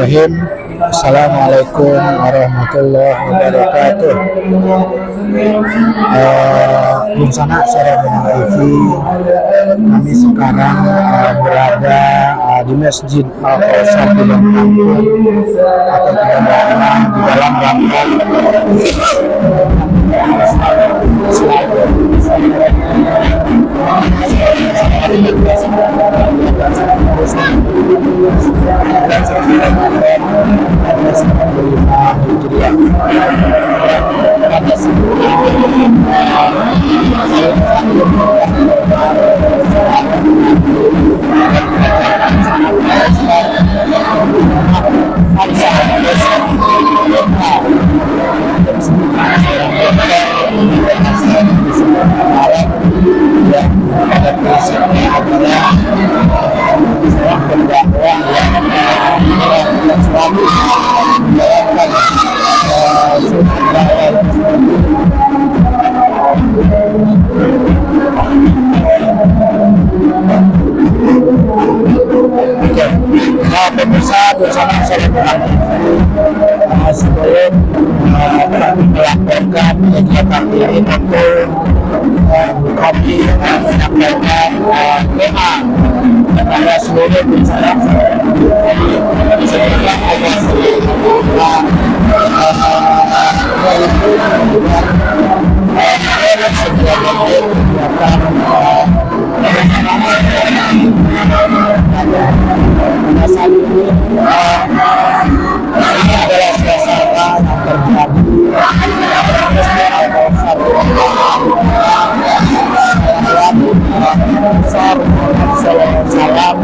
Bismillahirrahmanirrahim. Assalamualaikum warahmatullahi wabarakatuh. Bersama saya dengan TV. Kami sekarang berada di Masjid Al-Kausar di Kampung atau Kedamaian di dalam rangka pemirsa bersama saya sebelum melaporkan kegiatan ini untuk kami menyampaikan doa kepada seluruh peserta setelah Allah ini adalah suasana yang terjadi salam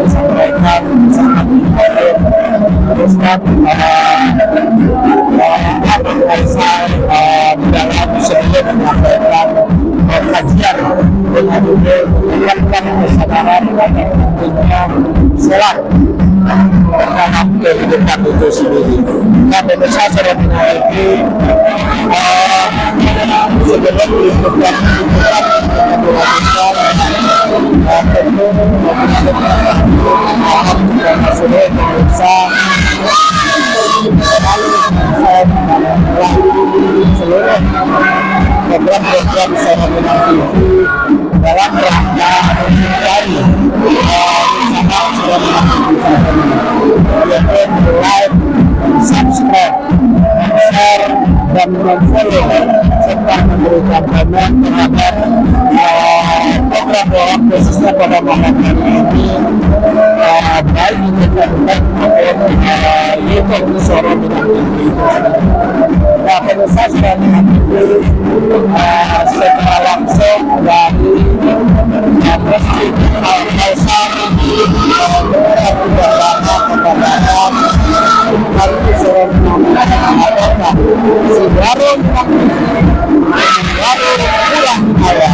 disampaikan sangat baik. Ustaz dalam sebelum menyampaikan kajian mengingatkan kesadaran dan pentingnya sholat dalam kehidupan itu sendiri. Nah, pemirsa sudah memiliki sebelum dilakukan tentu sudah pemirsa seluruh program-program saya TV dalam rangka mencari usaha sudah like, subscribe, share, dan follow serta memberikan komen terhadap program-program khususnya pada malam hari ini baik di Facebook maupun YouTube Suara Minang TV itu sendiri. Nah, pemirsa sudah menghadiri secara langsung dari Masjid Al-Kausar hari Suara Minang adakah si baru pulang ayah.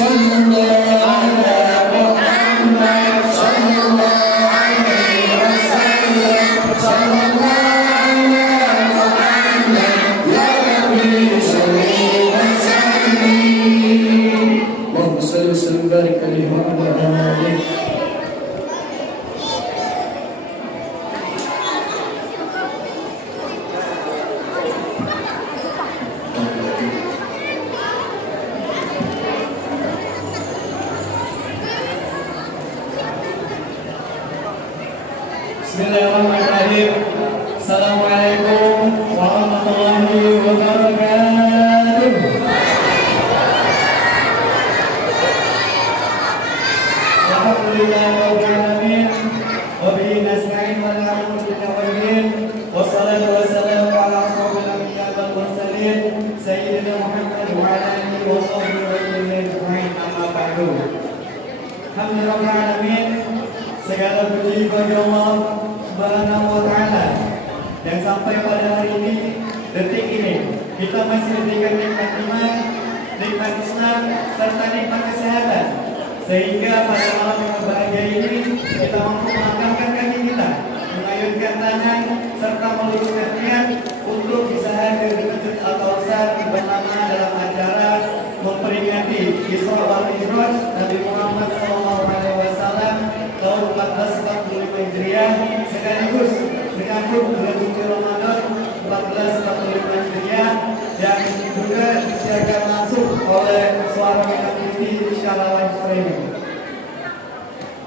Bismillahirrahmanirrahim. Assalamualaikum warahmatullahi wabarakatuh. Alhamdulillahirabbil alamin wa bihi nasta'in wa la ilaha illa wassalatu wassalamu ala asyrofil anbiya'i wal mursalin sayyidina Muhammad wa ala alihi wa sahbihi ajma'in amma ba'du. Alhamdulillahirabbil alamin. Segala puji bagi Allah Subhanahu wa Ta'ala yang sampai pada hari ini, detik ini kita masih diberikan nikmat iman, nikmat Islam, serta nikmat kesehatan, sehingga pada malam yang berbahagia ini kita mampu melangkahkan kaki kita, mengayunkan tangan, serta meluruskan niat untuk bisa hadir di Masjid Al-Kautsar bersama dalam acara memperingati Isra wal Mi'raj Nabi Muhammad SAW tahun 1445 Hijriah, sekaligus menyambut bulan suci Ramadan 1445 Hijriah yang juga disiarkan langsung oleh Suara Merah TV secara live streaming.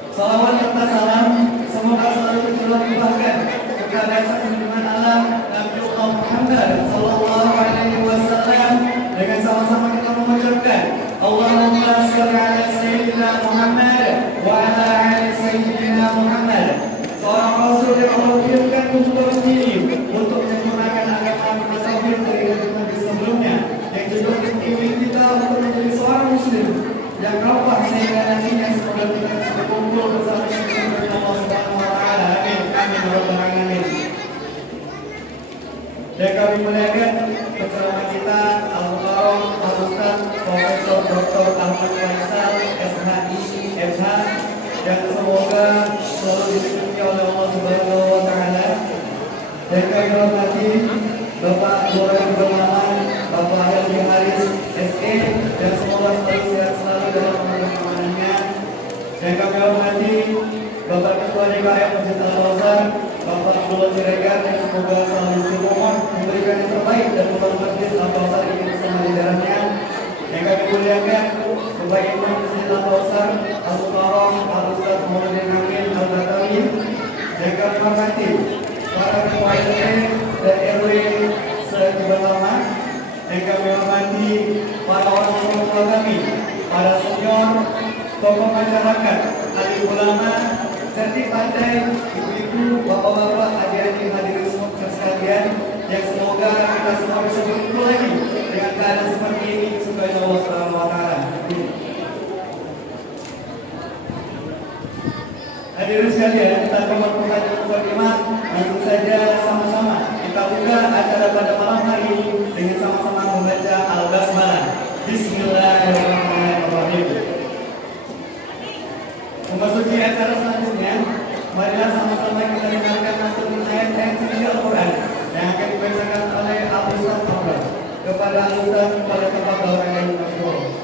Salawat serta salam semoga selalu tercurah limpahkan kepada sang junjungan Allah Nabi Muhammad sallallahu alaihi wasallam. Dengan sama-sama kita mengucapkan Allahumma shalli ala sayyidina Muhammad wa ala ali sayyidina Muhammad. Seorang Rasul yang Allah kirimkan untuk ini untuk menyempurnakan agama tasawuf dari nabi sebelumnya, yang juga membimbing kita untuk menjadi seorang Muslim yang rafah sehingga nantinya semoga kita berkumpul bersama dengan Allah Subhanahu wa Ta'ala. Amin amin ya rabbal alamin. Dan kami muliakan penceramah kita Al-Mukarram Al-Ustaz Profesor Dr. Ahmad Faisal SHI MH, yang semoga selalu dilindungi oleh Allah Subhanahu wa Ta'ala. Dan kami hormati Bapak Lurah Berlaman, Bapak Helmi Haris SE, dan semoga selalu sehat selalu dalam kehidupannya. Dan kami hormati Bapak Ketua DKM Masjid Al-Kautsar, Bapak Abdullah Siregar, yang semoga selalu istiqomah memberikan yang terbaik dan membangun Masjid Al-Kautsar ini bersama di dalamnya. Yang kami muliakan Bapak Imam Masjid Al-Kautsar Al-Mukarram Al-Ustaz Muhammad Amin Al-Batawi. Yang kami hormati para ketua RT dan RW se-Cibalama. Yang kami hormati para orang tua kami, para senior, tokoh masyarakat, ahli ulama, cerdik pandai, ibu-ibu, bapak-bapak, adik-adik, hadirin semua sekalian, yang semoga kita semua bisa berkumpul lagi dengan keadaan seperti ini sesuai Allah Subhanahu wa Ta'ala. Hadirin sekalian, tanpa memperpanjang mukadimah, langsung saja sama-sama kita buka acara pada malam hari ini dengan sama-sama membaca Al-Basmalah. Bismillahirrahmanirrahim. Memasuki acara selanjutnya, marilah sama-sama kita dengarkan lantunan ayat-ayat suci Al-Quran yang akan dibacakan oleh Al-Ustaz Muhammad. Kepada Al-Ustaz pada tempat bawah yang bersyukur.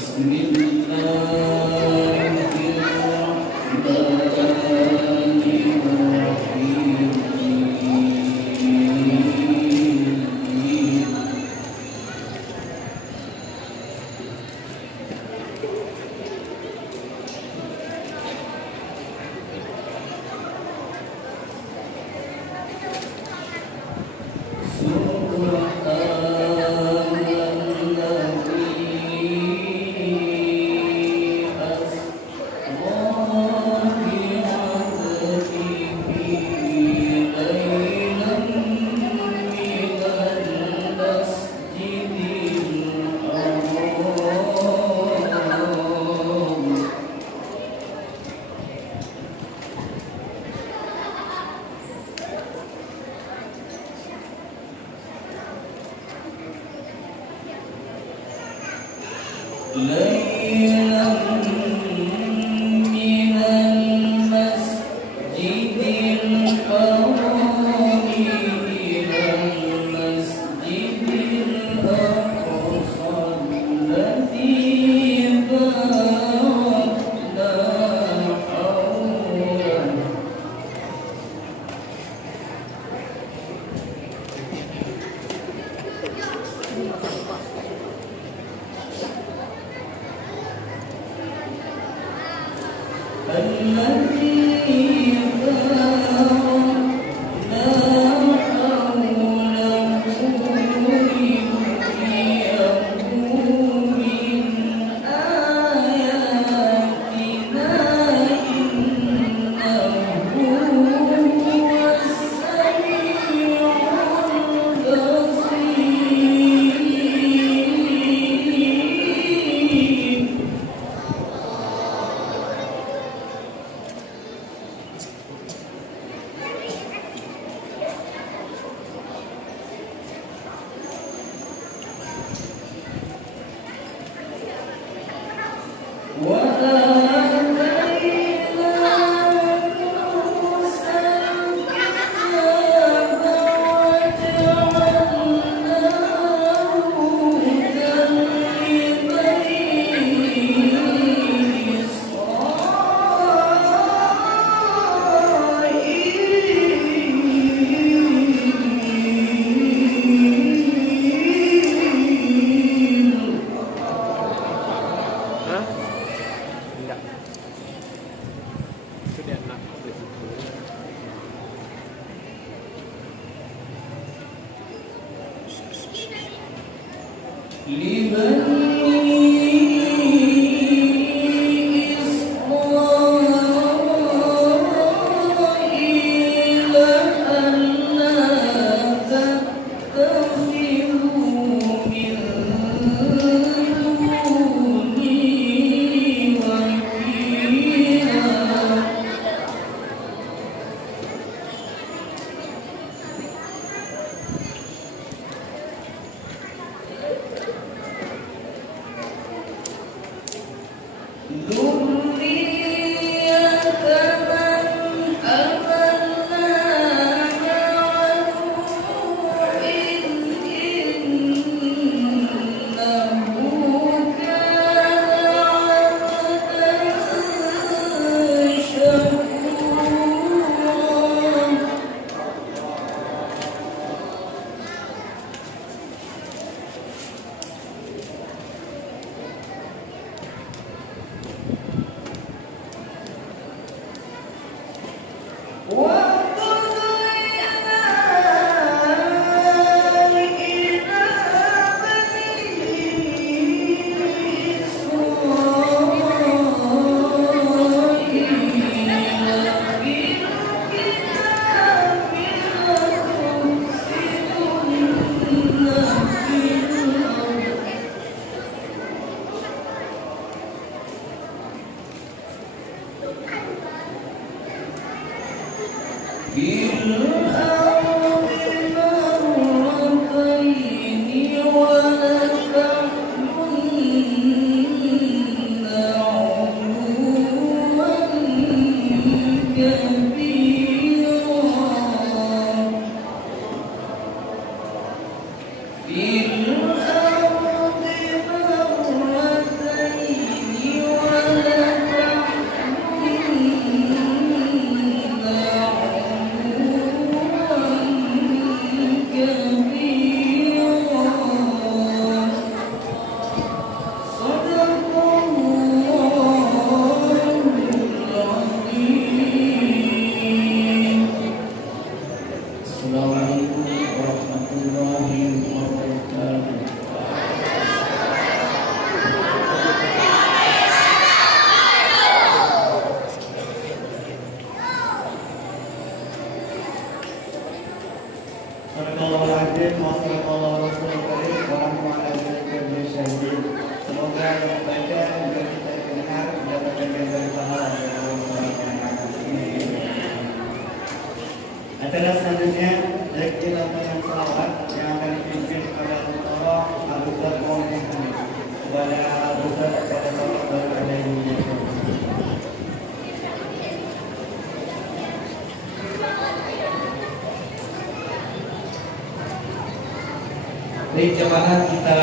في الأرض مرتين Acara selanjutnya dari lantunan selawat yang akan dipimpin kepada Allah Al-Ustaz Muhammad Hamid. Kepada Al-Ustaz kepada Bapak berada ini. Baik jamaah, kita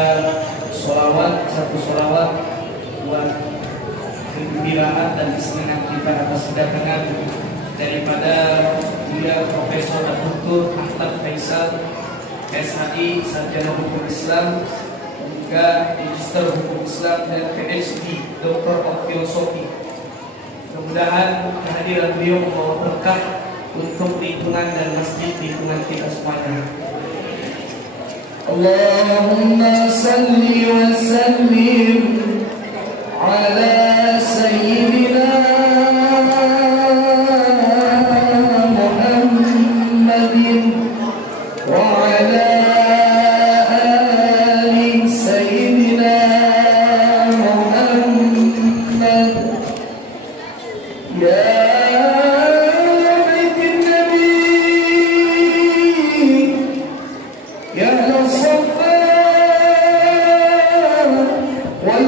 satu sholawat buat kegembiraan dan kesenangan kita atas kedatangan daripada Buya Profesor Dr. Ahmad Faisal, SHI Sarjana Hukum Islam, juga Magister Hukum Islam dan PhD Doctor of Philosophy. Mudah-mudahan kehadiran beliau membawa berkah untuk lingkungan dan masjid lingkungan kita semuanya. Allahumma salli wa sallim ala sayyidina Muhammadin wa ala ali sayyidina Muhammad ya baitin nabi ya Safa wal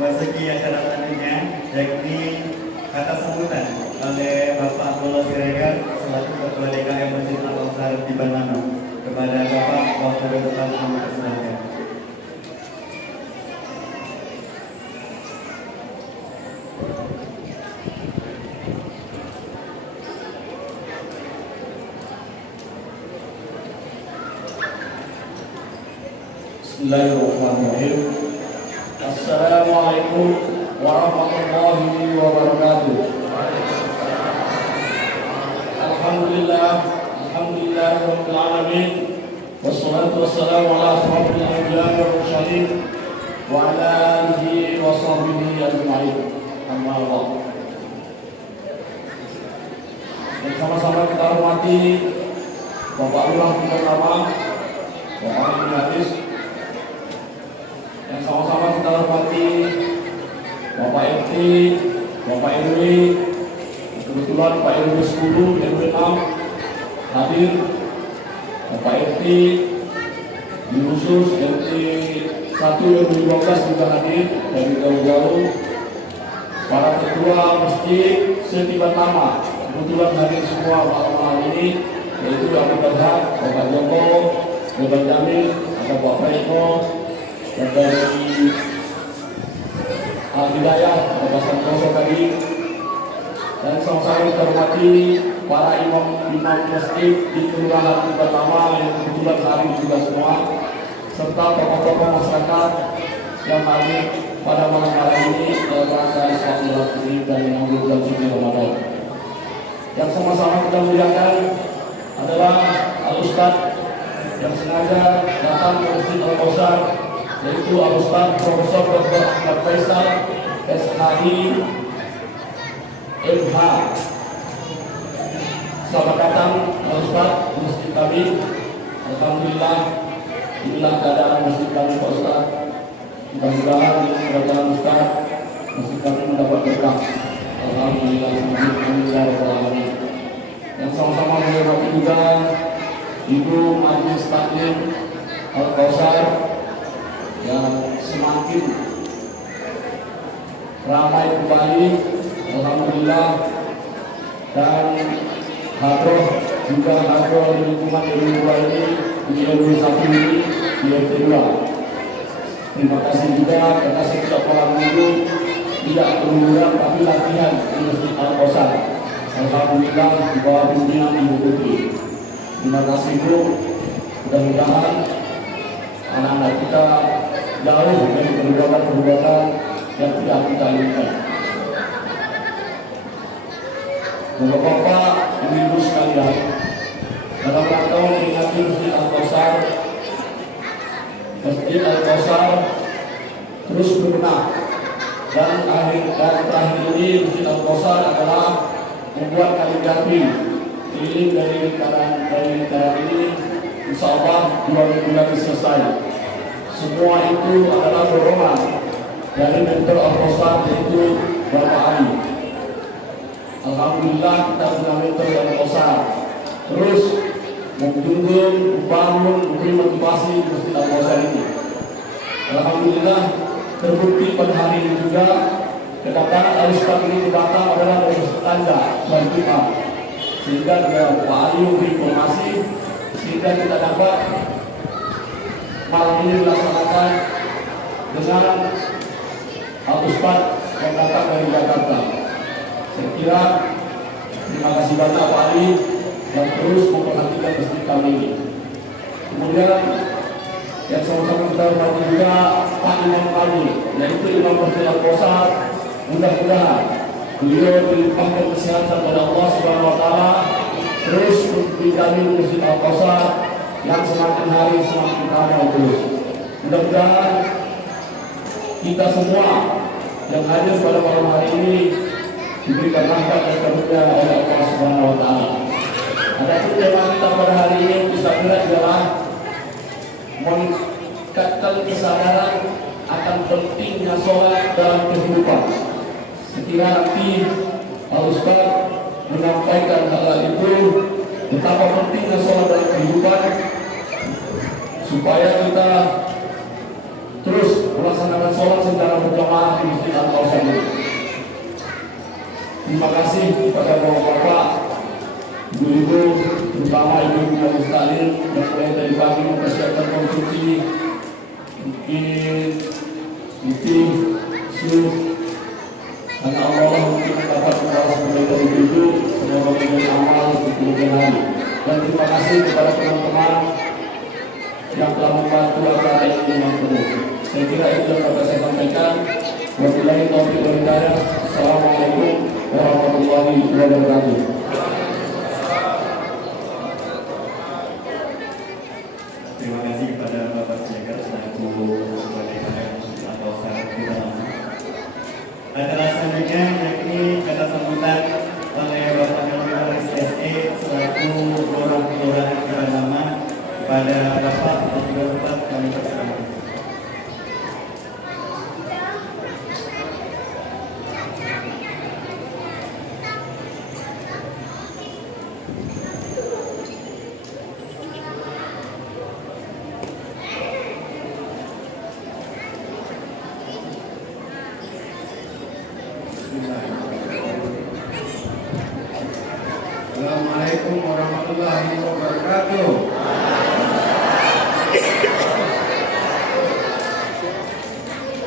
memasuki acara selanjutnya, yakni kata sambutan oleh Bapak Mulo Siregar selaku Ketua DKM Masjid Al-Azhar di Banana kepada Bapak Wakil Ketua Muhammad Islamiyah. Bismillahirrahmanirrahim. Assalamualaikum warahmatullahi wabarakatuh. Alhamdulillah rabbil alamin. Wassalatu wassalamu ala asyrofil anbiya'i wal mursalin wa ala alihi wa sahbihi ajma'in. Amma ba'd. Bersama-sama kita hormati Bapak Lurah kita pertama, Bapak Ibu Hadis, yang sama-sama kita hormati Bapak RT, Bapak RW, kebetulan Pak RW 10, RW 6 hadir, Bapak RT di khusus RT 1 RW 12 juga hadir dari jauh-jauh, para ketua masjid setiap nama kebetulan hadir semua malam ini, yaitu Abu Badha, Bapak Joko, Bapak Jamil, ada Bapak Praetno, dan dari Al-Hidayah, Bapak Santoso tadi, dan sama-sama kita hormati para imam masjid di kelurahan pertama yang kebetulan hadir juga semua, serta tokoh-tokoh masyarakat yang hadir pada malam hari ini dalam rangka Silaturahmi dan menyambut bulan suci Ramadan. Yang sama-sama kita muliakan adalah Al-Ustaz yang sengaja datang ke Masjid Al-Kautsar, yaitu Al-Ustaz Profesor Dr. Ahmad Faisal SHI MH. Selamat datang Al-Ustaz di masjid kami. Alhamdulillah, inilah keadaan masjid kami Pak Ustaz. Mudah-mudahan dengan kedatangan Ustaz masjid kami mendapat berkah. Alhamdulillah, alhamdulillah. Yang sama-sama menghormati juga Ibu Majelis Taklim Al-Kautsar yang semakin ramai kembali, alhamdulillah, dan hadroh juga hadroh di lingkungan RW 2 ini, di RW 1 ini, di RT 2. Terima kasih juga karena setiap malam minggu tidak keluyuran tapi latihan di Masjid Al-Kautsar. Alhamdulillah di bawah pimpinan Ibu Putri. Terima kasih Bu. Mudah-mudahan anak-anak kita jauh dari perbuatan-perbuatan yang tidak kita inginkan. Bapak-bapak, ibu-ibu sekalian, dalam rangka memperingati Masjid Al-Kautsar, Masjid Al-Kautsar terus berbenah, dan terakhir ini Masjid Al-Kautsar adalah membuat kaligrafi keliling dari lingkaran ini. Insya Allah 2 minggu lagi selesai. Semua itu adalah dorongan dari mentor Al-Kautsar, yaitu Bapak Ali. Alhamdulillah kita punya mentor Al-Kautsar, terus menjunjung, membangun, memberi motivasi Masjid Al-Kautsar ini. Alhamdulillah terbukti pada hari ini juga kedatangan Al-Ustaz ini ke Batam adalah dari tanda dan kita, sehingga Pak Ali memberi informasi sehingga kita dapat malam ini dilaksanakan dengan Al-Ustaz yang datang dari Jakarta. Saya kira terima kasih banyak Pak Ali yang terus memperhatikan masjid kami ini. Kemudian yang sama-sama kita hormati juga Pak Imam kami, yaitu Imam Masjid Al-Kautsar. Mudah-mudahan beliau dilimpahkan kesehatan pada Allah Subhanahu wa Ta'ala, terus menjamin Masjid Al-Kautsar yang semakin hari semakin ramai terus. Mudah-mudahan kita semua yang hadir pada malam hari ini diberikan rahmat dan karunia oleh Allah Subhanahu wa Ta'ala. Adapun tema kita pada hari ini bisa berat adalah meningkatkan kesadaran akan pentingnya sholat dalam kehidupan. Sekira nanti Al-Ustaz menyampaikan hal itu, betapa pentingnya sholat dalam kehidupan, supaya kita terus melaksanakan sholat secara berjamaah di kawasan ini. Terima kasih kepada bapak-bapak, ibu-ibu, terutama ibu-ibu majelis taklim yang mulai dari pagi mempersiapkan konsumsi mungkin sup, karena Allah mungkin dapat membalas mulai dari ibu, semoga menjadi amal di kemudian hari. Dan terima kasih kepada teman-teman yang telah membantu acara ini dengan penuh. Saya kira itu yang dapat saya sampaikan. Wabillahi taufiq wal hidayah. Assalamualaikum warahmatullahi wabarakatuh. Terima kasih kepada Bapak Sejagar selaku sebagai atau saran kita. Acara selanjutnya yakni kata sambutan oleh Bapak Nyomaris SE selaku Lurah Kelurahan Keranama pada Bapak dan juga Bapak kami persilakan. Assalamualaikum warahmatullahi wabarakatuh.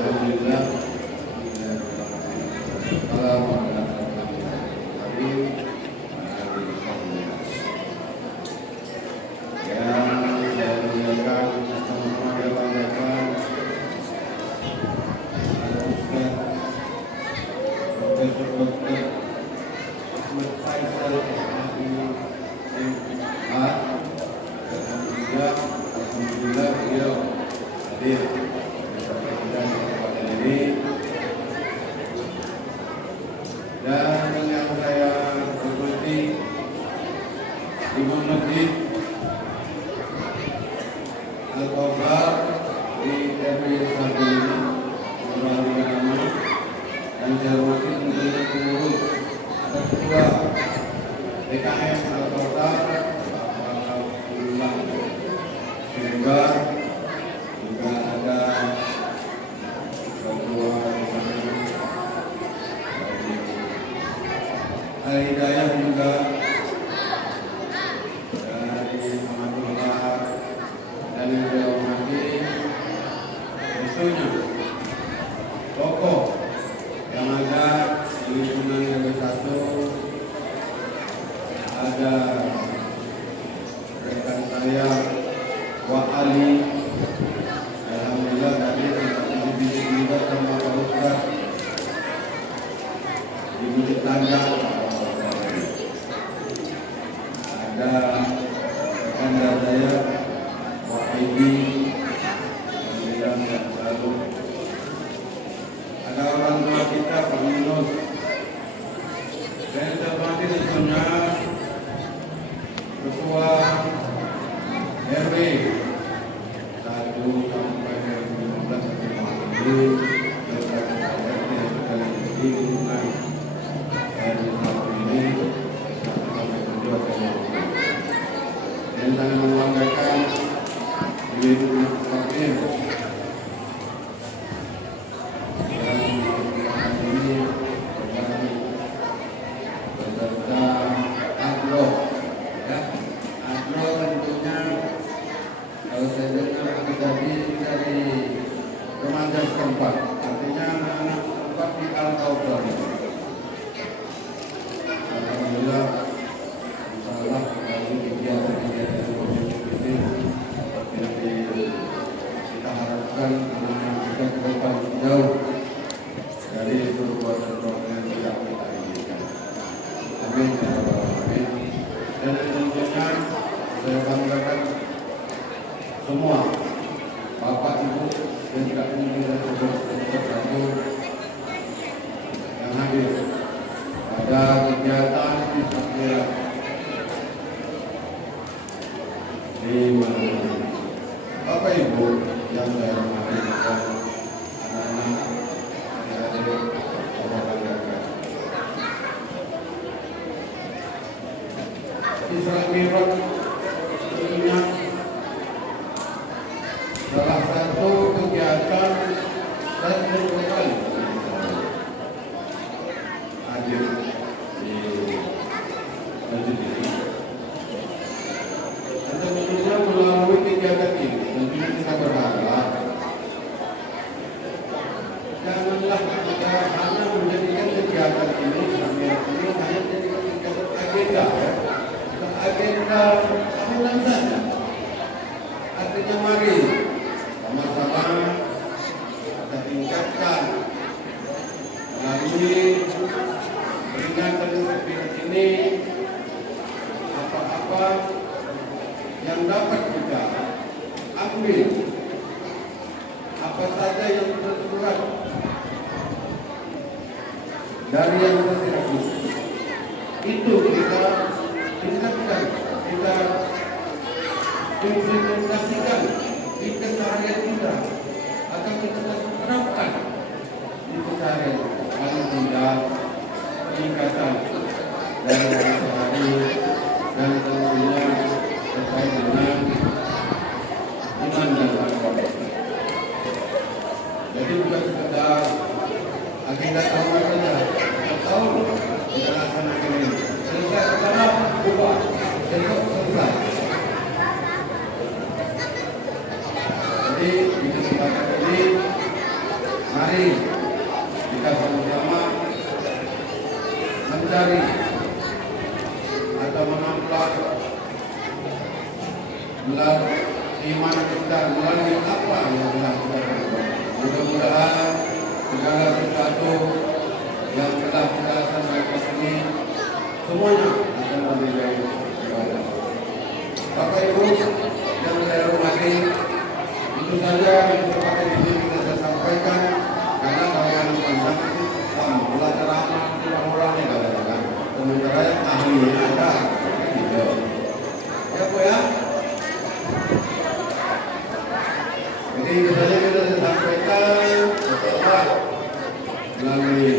Alhamdulillah. Alhamdulillah beliau hadir dan ini dan yang saya hormati Imam Masjid Al-Qabar di RW 1 ini melalui nama dan saya hormati tentunya pengurus ketua DKM Al-Qabar juga ada ketua Al-Hidayah juga dari Muhammadullah dan yang saya hormati tentunya tokoh yang ada di lingkungan RW 1 ada rekan saya Wak Ali, alhamdulillah tadi bisa juga sama Pak Ustaz di Bukit Tangga. Ada rekan saya Wak Ibi, alhamdulillah sehat selalu. Ada orang tua kita Pak Yunus. Dan terhormati tentunya Ketua RW 1 sampai RW 15 sampai ini RT lingkungan RW 1 ini sampai 7 dan sangat membanggakan di lingkungan seperti ini. Ini beserta Agro, ya Agro tentunya. Kalau saya dengar tadi dari remaja setempat, artinya anak-anak setempat di Al-Qabar. Alhamdulillah, insyaallah dari kegiatan-kegiatan ini seperti kita harapkan anak-anak kita ke depan jauh dari perbuatan-perbuatan yang tidak kita inginkan. Amin ya rabbal alamin. Dan tentunya saya banggakan semua bapak ibu dan juga pimpinan satu yang hadir pada kegiatan Islamiyah di mana bapak ibu yang saya hormati dan anak-anak yang hadir saya banggakan. Islamiyah tentunya salah satu kegiatan dan berkali Artinya mari sama-sama kita tingkatkan melalui peringatan ini apa-apa yang dapat kita ambil, apa saja yang tersurat dari yang tidak itu kita tingkatkan, kita implementasikan di keseharian kita atau kita terapkan di keseharian, paling tidak peningkatan dari hari dan tentunya terkait dengan iman dan takwa. Jadi bukan sekedar agenda tahunan saja, atau kita laksanakan ini selesai pertama bubar, besok selesai. Jadi di kesempatan ini mari kita sama-sama mencari atau menampak melalui iman kita melalui apa yang telah kita lakukan. Mudah-mudahan segala sesuatu yang telah kita laksanakan ini semuanya akan menjadi ibadah. Bapak Ibu yang saya hormati, itu saja yang terpakai di sini kita sampaikan, karena kalau yang panjang itu pula ceramah orang-orang yang ada, sementara yang ahli ada, gitu. Ya Bu ya. Jadi itu saja kita sampaikan setelah melalui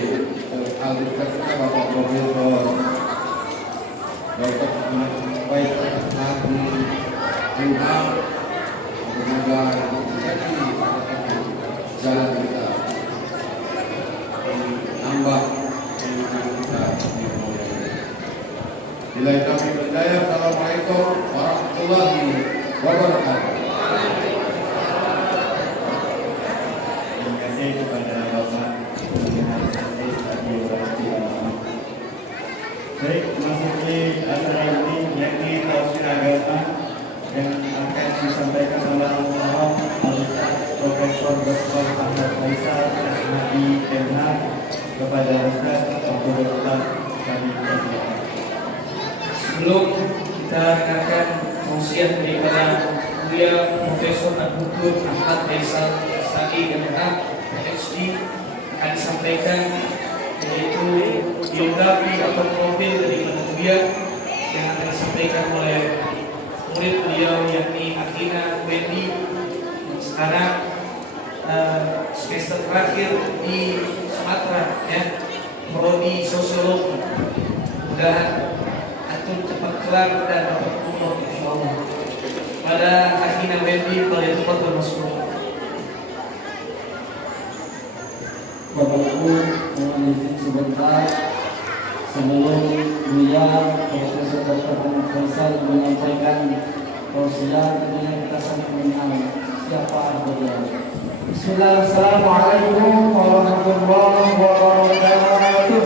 aldikat kita Bapak Profesor Dr. Faisal Hadi Ilham, semoga menjadi jalan kita menambah kehidupan kita di dunia ini. Bila kami berdaya, Assalamualaikum warahmatullahi wabarakatuh. Terima kasih kepada Bapak Pimpinan Majelis Radio Rakyat. Baik, memasuki acara ini yakni tausiah agama yang akan disampaikan oleh Al-Mukarram Al-Ustaz Profesor Dr. Ahmad Faisal SHI MH kepada Ustaz Dr. kami persilakan. Sebelum kita dengarkan tausiah daripada Buya Profesor Dr. Ahmad Faisal SHI MH PhD, akan disampaikan yaitu biografi atau profil dari Buya yang akan disampaikan oleh murid beliau yakni Akhina Wendy yang sekarang semester terakhir di Sumatera ya, prodi sosiologi. Mudah-mudahan antum cepat kelar dan dapat umroh insyaallah. Pada Akhina Wendy boleh cepat bermasuk. Bapak Ibu, mohon izin sebentar sebelum beliau Profesor Dr. Ahmad Faisal menyampaikan tausiah, tentunya kita saling mengenal siapa beliau. Bismillah, Assalamualaikum warahmatullahi wabarakatuh.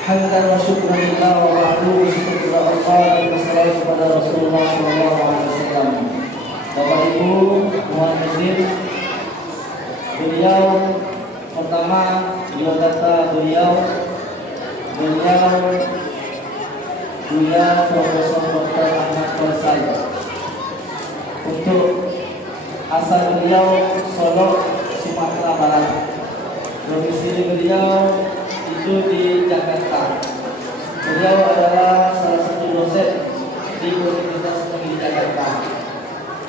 Hamdan wa syukran lillah wa ba'du, syukur kepada Allah dan wassalatu kepada Rasulullah sallallahu alaihi wasallam. Bapak Ibu, mohon izin beliau pertama biodata beliau Profesor Dr. Ahmad Faisal. Untuk asal beliau Solo, Sumatera Barat. Domisili beliau itu di Jakarta. Beliau adalah salah satu dosen di Universitas Negeri Jakarta.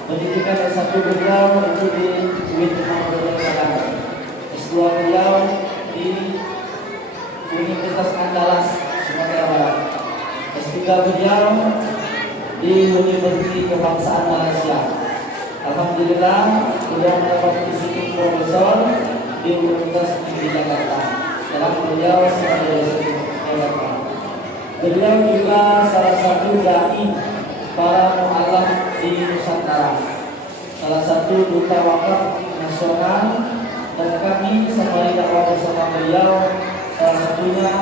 Pendidikan S1 beliau itu di UIN Jakarta. S2 beliau di Universitas Andalas, Sumatera Barat. S3 beliau di Universitas Kebangsaan Malaysia. Alhamdulillah beliau mendapat distinksi profesor di Universitas Negeri Jakarta. Sekarang beliau sebagai dosen Jakarta. Beliau juga salah satu dai para mu'alaf di Nusantara, salah satu duta wakaf nasional, dan kami sembari dakwah bersama beliau salah satunya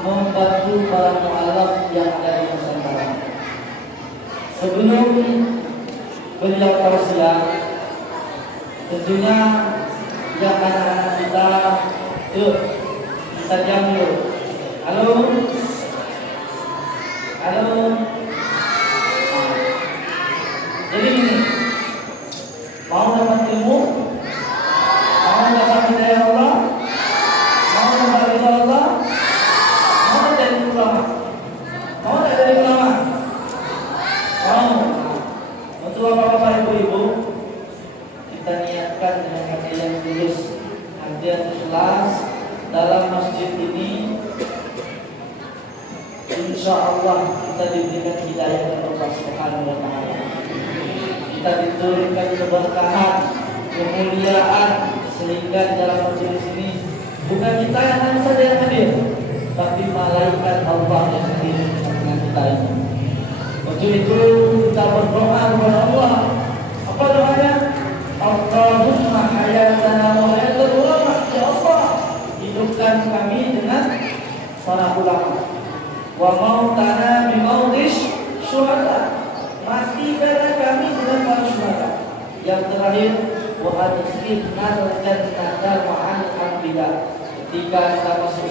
membantu para mu'alaf yang ada di sebelum beliau tausiah, tentunya yang anak-anak kita, yuk kita diam dulu. Halo, halo. Jadi ini mau dapat ilmu, mau dapat hidayah Allah, mau dapat ridha Allah, mau jadi ulama, mau tak jadi ulama, mau. Untuk bapak-bapak ibu-ibu, kita niatkan dengan hati yang tulus, hati yang ikhlas dalam masjid ini. Insya Allah kita diberikan hidayah dari Allah Subhanahu wa Ta'ala. Kita diturunkan keberkahan, kemuliaan, sehingga di dalam majelis ini bukan kita yang hanya saja yang hadir, tapi malaikat Allah yang hadir dengan kita ini. Untuk itu kita berdoa kepada Allah. Apa doanya? Allahumma hayatana wa hayatul ulama. Ya Allah, hidupkan kami dengan para ulama. Wa mautana bi mautis syuhada. Matikanlah kami dengan para syuhada. Yang terakhir, wa adkhilna al-jannata ma'al anbiya. Ketika kita masuk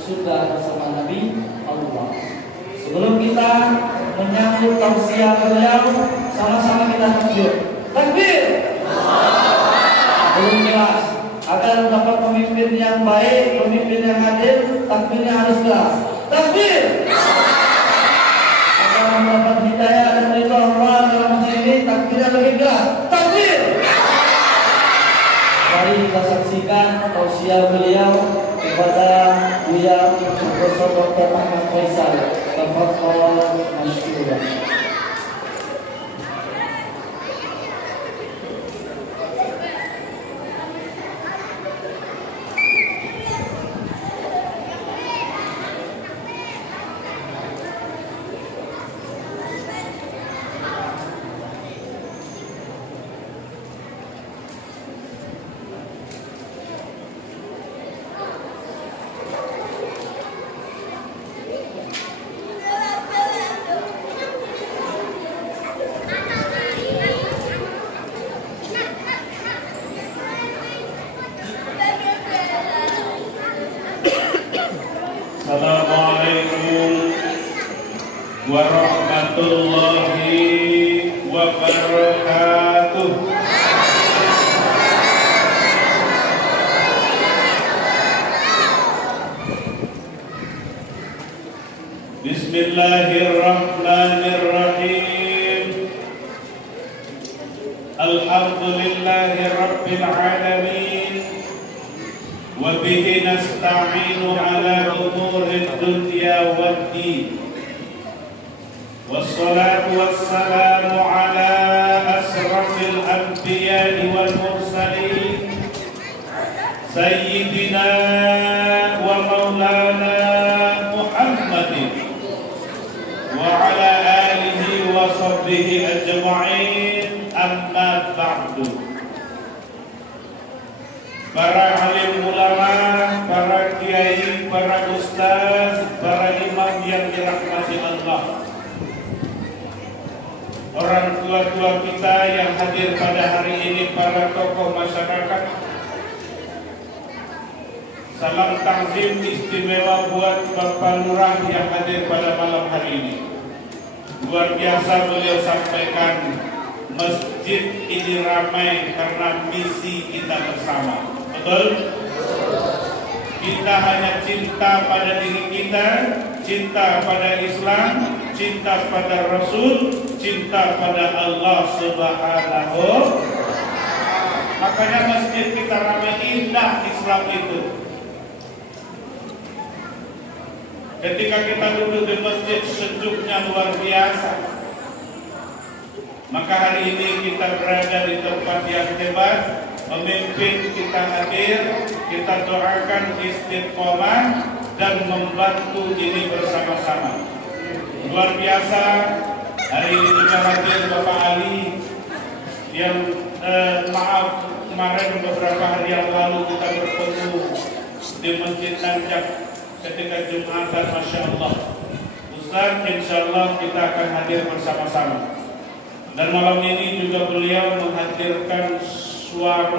surga bersama Nabi Allah. Sebelum kita menyambut tausiah beliau, sama-sama kita takbir. Takbir. Belum jelas. Agar dapat pemimpin yang baik, pemimpin yang adil, takbirnya harus jelas. Takbir. Agar mendapat hidayah dan ridha Allah dalam masjid ini, takbirnya lebih jelas. Takbir. Mari kita saksikan tausiah beliau kepada Buya Profesor Dr. Ahmad Faisal. Tafadhal masykuran. Assalamualaikum warahmatullahi wabarakatuh. Bismillahirrahmanirrahim. Alhamdulillahi rabbil alamin. Wa bihi nasta'inu ala umuri dunya waddin. Wassalatu wassalamu ala asrafil anbiya'i wal mursalin Sayyidina wa maulana Muhammadin wa ala alihi wa sahbihi ajma'in, amma ba'du. Para alim ulama, para kiai, para ustaz, para imam yang dirahmati Allah, orang tua-tua kita yang hadir pada hari ini, para tokoh masyarakat, salam takzim istimewa buat Bapak Lurah yang hadir pada malam hari ini. Luar biasa beliau sampaikan, masjid ini ramai karena misi kita bersama. Betul? Kita hanya cinta pada diri kita, cinta pada Islam, cinta pada Rasul, cinta pada Allah Subhanahu. Makanya masjid kita ramai, indah Islam itu. Ketika kita duduk di masjid, sejuknya luar biasa. Maka hari ini kita berada di tempat yang hebat, pemimpin kita hadir, kita doakan istiqomah dan membantu ini bersama-sama. Luar biasa, hari ini juga hadir Bapak Ali yang maaf kemarin beberapa hari yang lalu kita bertemu di Masjid Nanjak ketika Jumatan, Masya Allah. Ustaz, insya Allah kita akan hadir bersama-sama. Dan malam ini juga beliau menghadirkan Suara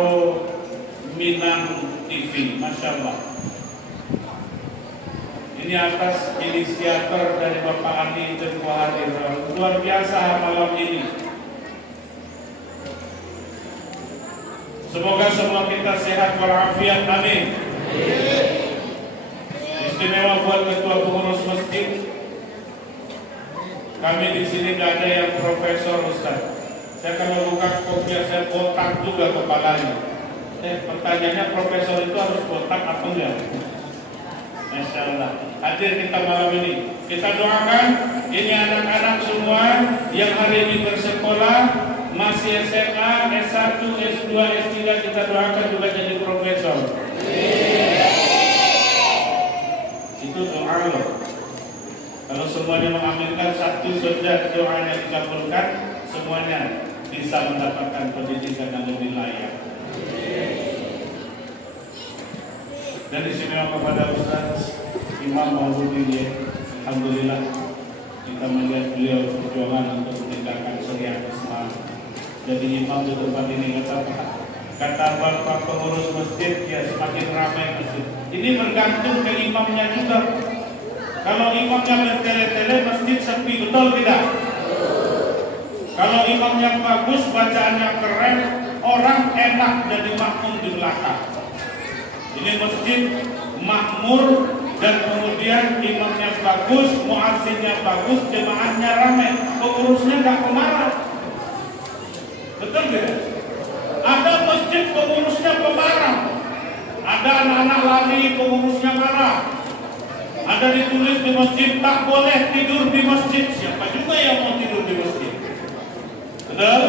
Minang TV, Masya Allah. Ini atas inisiator dari Bapak Andi Tengku hadir. Luar biasa malam ini. Semoga semua kita sehat walafiat, amin. Istimewa buat ketua pengurus masjid. Kami di sini nggak ada yang profesor, Ustaz. Saya kalau buka kopiah saya botak juga kepalanya. Pertanyaannya, profesor itu harus botak apa enggak? Masya Allah. Hadir kita malam ini. Kita doakan ini anak-anak semua yang hari ini bersekolah, masih SMA, S1, S2, S3, kita doakan juga jadi profesor. Itu doa loh. Kalau semuanya mengaminkan, satu saja doanya dikabulkan, semuanya bisa mendapatkan pendidikan yang lebih layak. Dan istimewa kepada Ustaz Imam Mauludi, alhamdulillah kita melihat beliau perjuangan untuk menegakkan syariat Islam. Jadi imam di tempat ini kata Bapak pengurus masjid, ya semakin ramai masjid. Ini bergantung ke imamnya juga. Kalau imamnya bertele-tele, masjid sepi, betul tidak? Kalau imamnya bagus, bacaannya keren, orang enak jadi makmum di belakang. Ini masjid makmur dan kemudian imamnya bagus, muazzinnya bagus, jemaahnya ramai, pengurusnya nggak pemarah. Betul tidak? Ada masjid pengurusnya pemarah, ada anak-anak lari pengurusnya marah. Ada ditulis di masjid tak boleh tidur di masjid. Siapa juga yang mau tidur di masjid? Betul?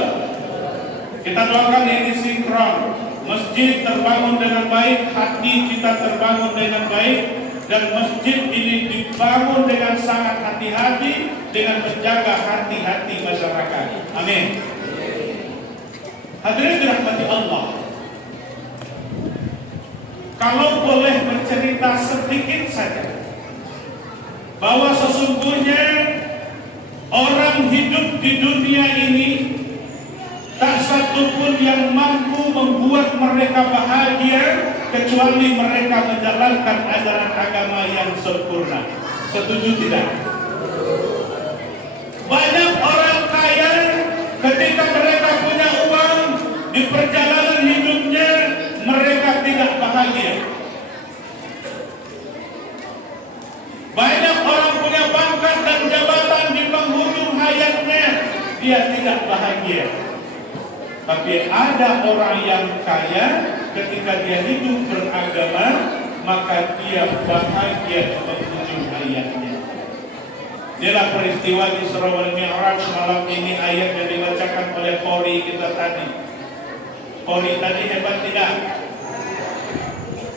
Kita doakan ini sinkron. Masjid terbangun dengan baik, hati kita terbangun dengan baik, dan masjid ini dibangun dengan sangat hati-hati, dengan menjaga hati-hati masyarakat. Amin. Hadirin dirahmati Allah. Kalau boleh bercerita sedikit saja, bahwa sesungguhnya orang hidup di dunia ini tak satu pun yang mampu membuat mereka bahagia kecuali mereka menjalankan ajaran agama yang sempurna. Setuju tidak? Banyak orang kaya ketika mereka punya uang, di perjalanan hidupnya mereka tidak bahagia. Banyak orang punya pangkat dan jabatan di penghujung hayatnya, dia tidak bahagia. Tapi ada orang yang kaya, ketika dia hidup beragama, maka dia bahagia di penghujung hayatnya. Inilah peristiwa di Isra wal Mi'raj malam ini, ayat yang dibacakan oleh Qori kita tadi. Qori tadi hebat tidak?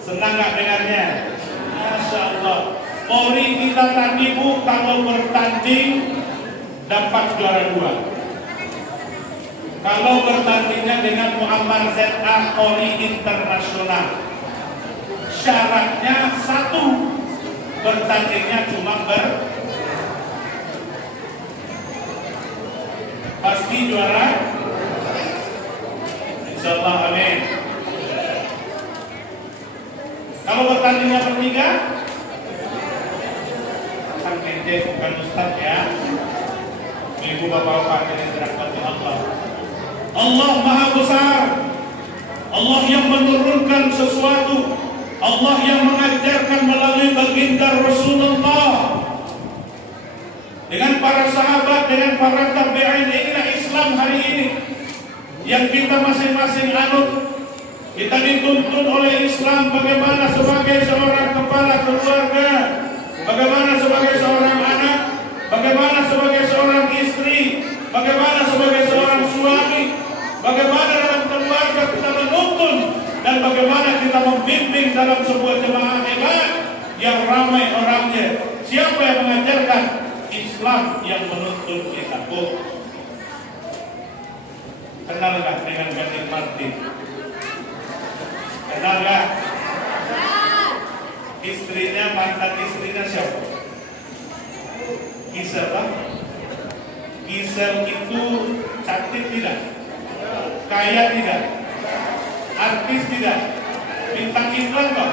Senang nggak dengarnya? Masya Allah. Qori kita tadi bu, kalau bertanding dapat juara 2. Kalau bertandingnya dengan Muhammad ZA Qori Internasional, syaratnya satu, bertandingnya cuma pasti juara. Insyaallah, amin. Kalau bertandingnya bertiga, kan ente bukan ustaz ya. Ibu bapak-bapak yang dirahmati Allah. Allah Maha Besar. Allah yang menurunkan sesuatu. Allah yang mengajarkan melalui baginda Rasulullah. Dengan para sahabat, dengan para tabi'in, inilah Islam hari ini. Yang kita masing-masing anut. Kita dituntun oleh Islam bagaimana sebagai seorang kepala keluarga, bagaimana sebagai seorang anak, bagaimana sebagai seorang istri, bagaimana sebagai seorang suami, bagaimana dalam keluarga kita menuntun, dan bagaimana kita membimbing dalam sebuah jemaah hebat yang ramai orangnya. Siapa yang mengajarkan? Islam yang menuntun kita. Kenalkah dengan Gading Martin? Kenalkah? Istrinya, mantan istrinya siapa? Gisel Pak? Gisel itu cantik tidak? Kaya tidak? Artis tidak? Bintang iklan Pak?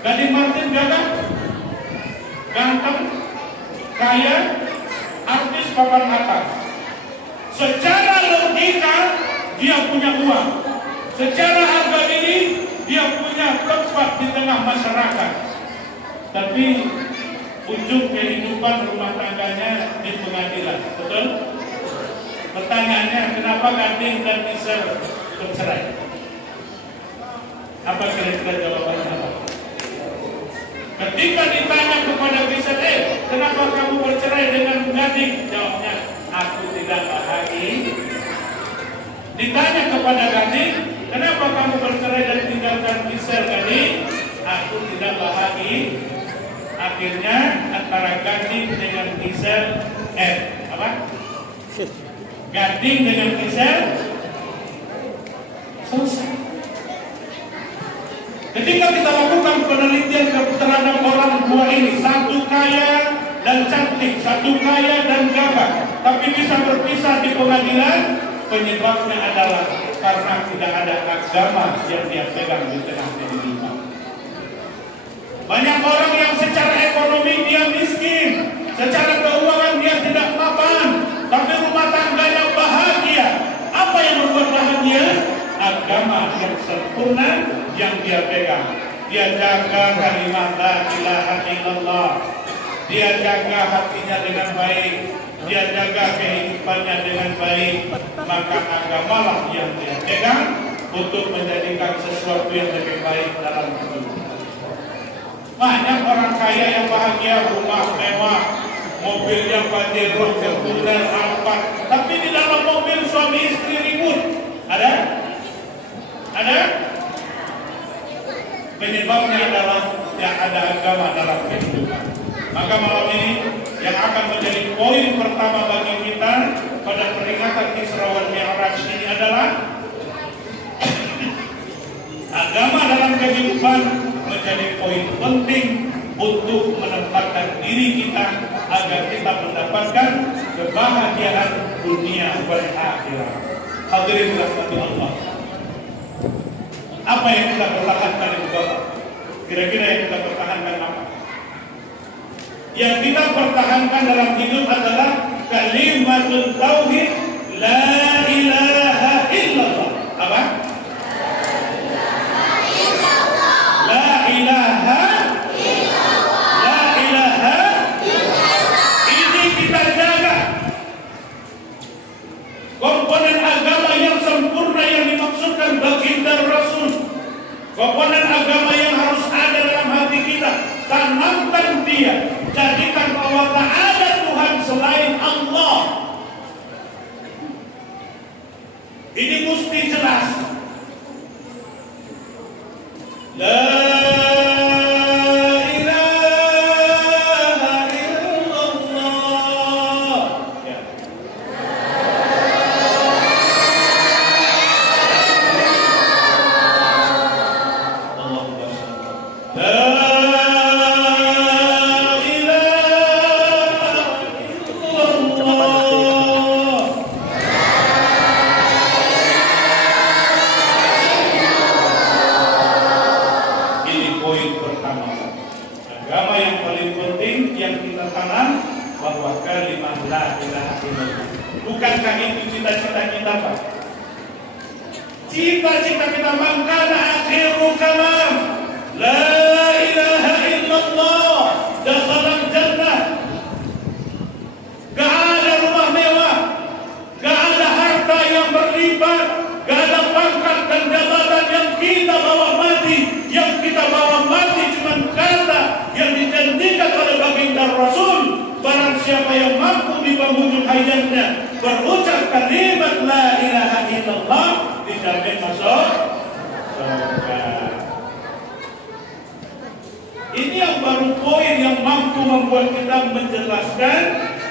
Gading Martin gagah? Ganteng? Kaya? Artis papan atas? Secara logika dia punya uang. Secara harga diri dia punya tempat di tengah masyarakat. Tapi ujung kehidupan rumah tangganya di pengadilan. Betul? Pertanyaannya, kenapa Gading dan Gisel bercerai? Apa kira-kira jawabannya apa? Ketika ditanya kepada Gisel, kenapa kamu bercerai dengan Gading? Jawabnya, aku tidak bahagia. Ditanya kepada Gading, kenapa kamu bercerai dan tinggalkan Gisel? Gading, aku tidak bahagia. Akhirnya antara Gading dengan Gisel, Gading dengan Gisel selesai. Ketika kita lakukan penelitian terhadap orang dua ini, satu kaya dan cantik, satu kaya dan gagah, tapi bisa berpisah di pengadilan, penyebabnya adalah karena tidak ada agama yang dia pegang di tengah kehidupan. Banyak orang yang secara ekonomi dia miskin, secara keuangan dia tidak mapan, tapi rumah tangganya bahagia. Apa yang membuat bahagia? Agama yang sempurna yang dia pegang. Dia jaga kalimat la ilaha illallah. Dia jaga hatinya dengan baik. Dia jaga kehidupannya dengan baik. Maka agamalah yang dia pegang untuk menjadikan sesuatu yang lebih baik dalam hidup. Banyak orang kaya yang bahagia, rumah mewah, mobil yang Pajero, Fortuner, Alphard, tapi di dalam mobil suami istri ribut. Ada? Ada? Penyebabnya adalah yang ada agama dalam kehidupan. Maka malam ini yang akan menjadi poin pertama bagi kita pada peringatan Isra wal Mi'raj ini adalah agama dalam kehidupan menjadi poin penting untuk menempatkan diri kita agar kita mendapatkan kebahagiaan dunia dan akhirat. Hadirin dirahmati Allah. Apa yang kita pertahankan itu Bapak? Kira-kira yang kita pertahankan apa? Yang kita pertahankan dalam hidup adalah kalimatul tauhid la ilaha illallah. Apa? La ilaha illallah. La ilaha illallah. Ini kita jaga. Komponen agama yang sempurna yang dimaksudkan baginda Rasul. Komponen agama yang harus ada dalam hati kita. Tanamkan dia. Jadikan bahwa tak ada Tuhan selain Allah. Ini mesti jelas. La ilaha illallah. Ya. Allahumma shalli. Bukankah itu cita-cita kita Pak? Cita-cita kita mangkana akhiru kalam la ilaha illallah dakhala jannah. Gak ada rumah mewah, gak ada harta yang berlipat, gak ada pangkat dan jabatan yang kita bawa mati. Yang kita bawa mati cuma kata yang dijanjikan oleh baginda Rasul. Barang siapa yang mampu di penghujung hayatnya berucap kalimat la ilaha illallah, dijamin masuk surga. Ini yang baru poin yang mampu membuat kita menjelaskan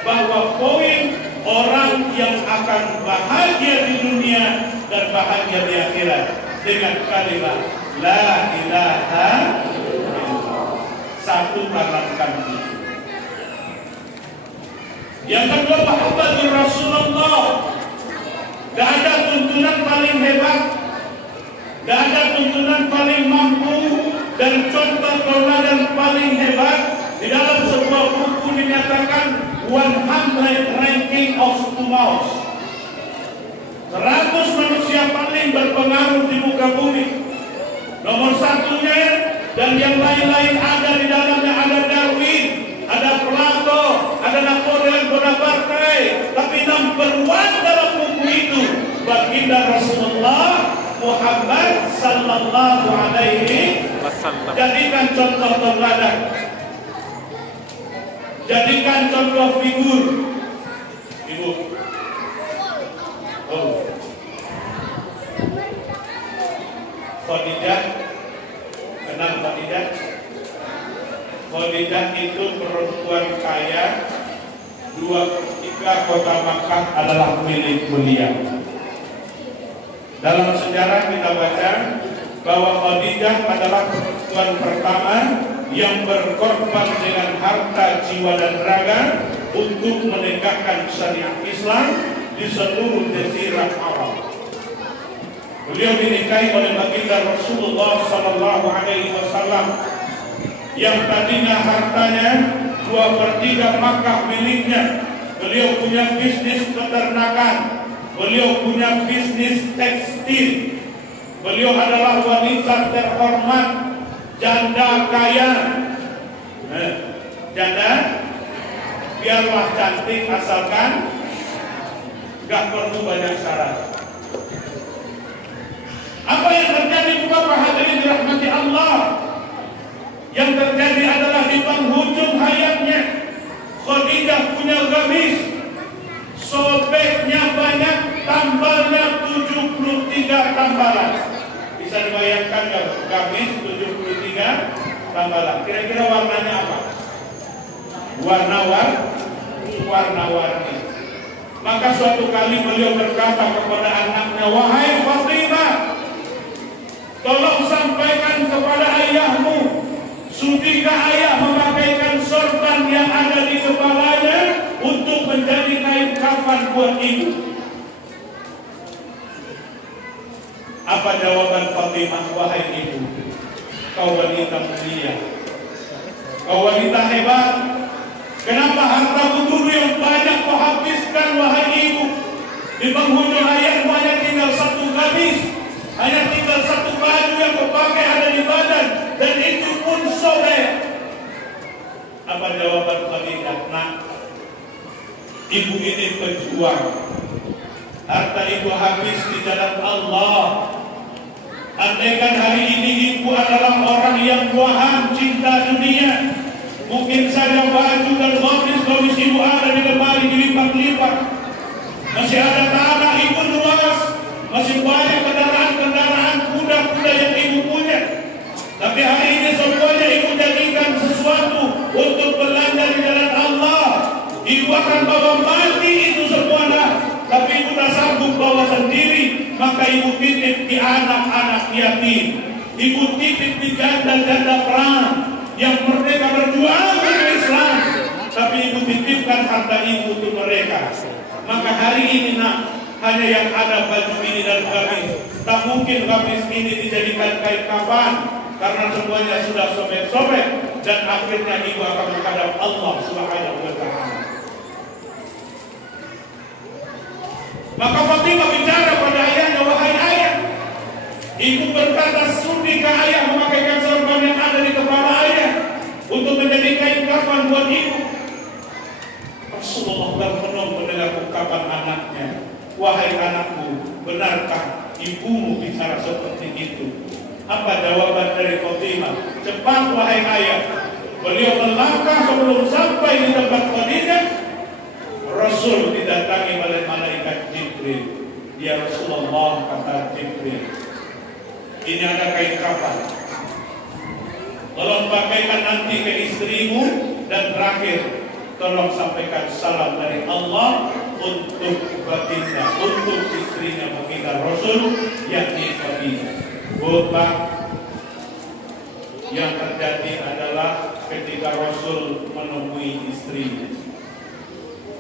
bahwa poin orang yang akan bahagia di dunia dan bahagia di akhirat dengan kalimat la ilaha illallah. Satu tanamkan ini. Yang kedua, Muhammadur Rasulullah. Gak ada tuntunan paling hebat, gak ada tuntunan paling mampu, dan contoh tauladan paling hebat. Di dalam sebuah buku dinyatakan 100 ranking of tomorrow, 100 manusia paling berpengaruh di muka bumi. Nomor satunya dan yang lain-lain ada di dalamnya, ada Darwin, ada Plato, ada Napoleon Bonaparte. Tapi number one dalam buku itu baginda Rasulullah Muhammad sallallahu alaihi wasallam. Jadikan contoh tauladan, jadikan contoh figur. Ibu, Khadijah, kenal Khadijah? Khadijah itu perempuan kaya, 2/3 kota Makkah adalah milik beliau. Dalam sejarah kita baca bahwa Khadijah adalah perempuan pertama yang berkorban dengan harta, jiwa, dan raga untuk menegakkan syariat Islam di seluruh jazirah Arab. Beliau dinikahi oleh baginda Rasulullah sallallahu alaihi wasallam yang tadinya hartanya 2/3 Makkah miliknya. Beliau punya bisnis peternakan, beliau punya bisnis tekstil. Beliau adalah wanita terhormat, janda kaya. Janda biarlah cantik asalkan gak perlu banyak syarat. Apa yang terjadi Bapak hadirin dirahmati Allah? Yang terjadi adalah di penghujung hayatnya Khadijah punya gamis, sobeknya banyak, tambalnya 73 tambalan. Bisa dibayangkan gak? Gamis 73 tambalan. Kira-kira warnanya apa? Warna-warni. Maka suatu kali beliau berkata kepada anaknya, "Wahai Fatimah, tolong sampaikan kepada ayahmu, sudikah ayah memakaikan sorban yang ada di kepalanya untuk menjadi kain kafan buat ibu?" Apa jawaban Fatimah? "Wahai ibu, kau wanita mulia, kau wanita hebat. Kenapa hartamu dulu yang banyak kau habiskan, wahai ibu? Di penghujung hayatmu hanya tinggal satu gamis, hanya tinggal satu baju yang kau pakai ada di badan, dan itu pun sobek." Apa jawaban Khadijah? "Nak, ibu ini pejuang. Harta ibu habis di jalan Allah. Andaikan hari ini ibu adalah orang yang tuahan cinta dunia, mungkin saja baju dan gamis ibu ada di lemari dilipat-lipat. Masih ada tanah ibu luas, masih banyak kendaraan kuda-kuda yang ibu punya. Tapi hari ini semuanya ibu jadikan sesuatu untuk belanja di jalan Allah. Ibu akan bawa mati itu semuanya, tapi ibu tak sanggup bawa sendiri. Maka ibu titip di anak-anak yatim, ibu titip di janda-janda perang yang merdeka berjuang untuk Islam, tapi ibu titipkan harta ibu untuk mereka. Maka hari ini nak, hanya yang ada baju ini dan gamis. Tak mungkin gamis ini dijadikan kain kafan, karena semuanya sudah sobek-sobek, dan akhirnya ibu akan menghadap Allah Subhanahu wa Ta'ala." Maka Fatimah bicara pada ayahnya, "Wahai ayah." Ibu berkata, "Sudikah ayah memakaikan sorban yang ada di kepala ayah untuk menjadi kain kafan buat ibu?" Rasulullah termenung mendengar ungkapan anaknya. "Wahai anakku, benarkah ibumu bicara seperti itu?" Apa jawaban dari Fatimah? "Cepat wahai ayah." Beliau melangkah sebelum sampai di tempat Khadijah. Rasul didatangi oleh malaikat Jibril. "Ya Rasulullah," kata Jibril, "ini ada kain kafan. Tolong pakaikan nanti ke istrimu, dan terakhir tolong sampaikan salam dari Allah untuk baginda, untuk istrinya baginda Rasul, yakni Khadijah." Bapak, yang terjadi adalah ketika Rasul menemui istrinya,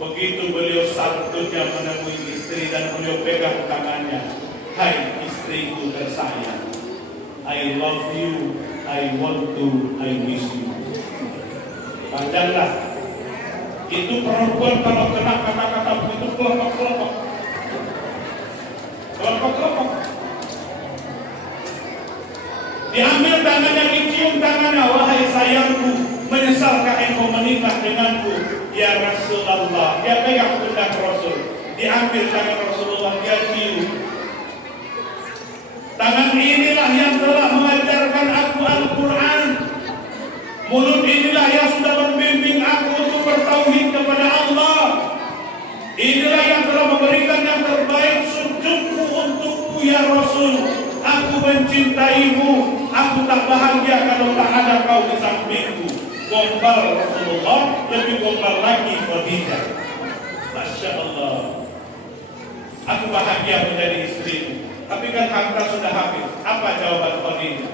Begitu beliau satunya menemui istri dan beliau pegang tangannya. Hai istriku tersayang, I love you, I want to, I miss you. Padahal itu perempuan kalau kena kata-kata begitu kelompok-kelompok. Kelompok-kelompok. Diambil tangannya, dicium tangannya, wahai sayangku, menyesalkah engkau menikah denganku? Ya Rasulullah. Dia pegang pundak Rasul. Diambil tangan Rasulullah, dia cium. Tangan inilah yang telah mengajarkan aku Al-Quran. Mulut inilah yang sudah membimbing aku untuk bertauhid kepada Allah. Inilah yang telah memberikan yang terbaik sujudku untukku ya Rasul. Aku mencintaimu. Aku tak bahagia kalau tak ada kau di sampingku. Gombal Rasulullah, lebih gombal lagi Khadijah. Masya Allah. Aku bahagia menjadi istrimu. Tapi kan harta sudah habis. Apa jawaban Khadijah?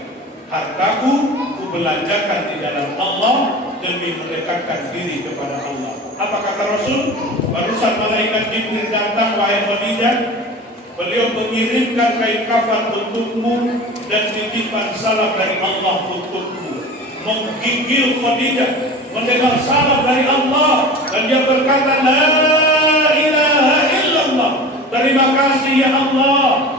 Hartaku ku belanjakan di dalam Allah demi mendekatkan diri kepada Allah. Apa kata Rasul? Barusan malaikat Jibril datang, wahai Khadijah, beliau mengirimkan kain kafan untukmu dan titipan salam dari Allah untukmu. Menggigil Khadijah mendengar salam dari Allah dan dia berkata, la ilaha illallah. Terima kasih ya Allah.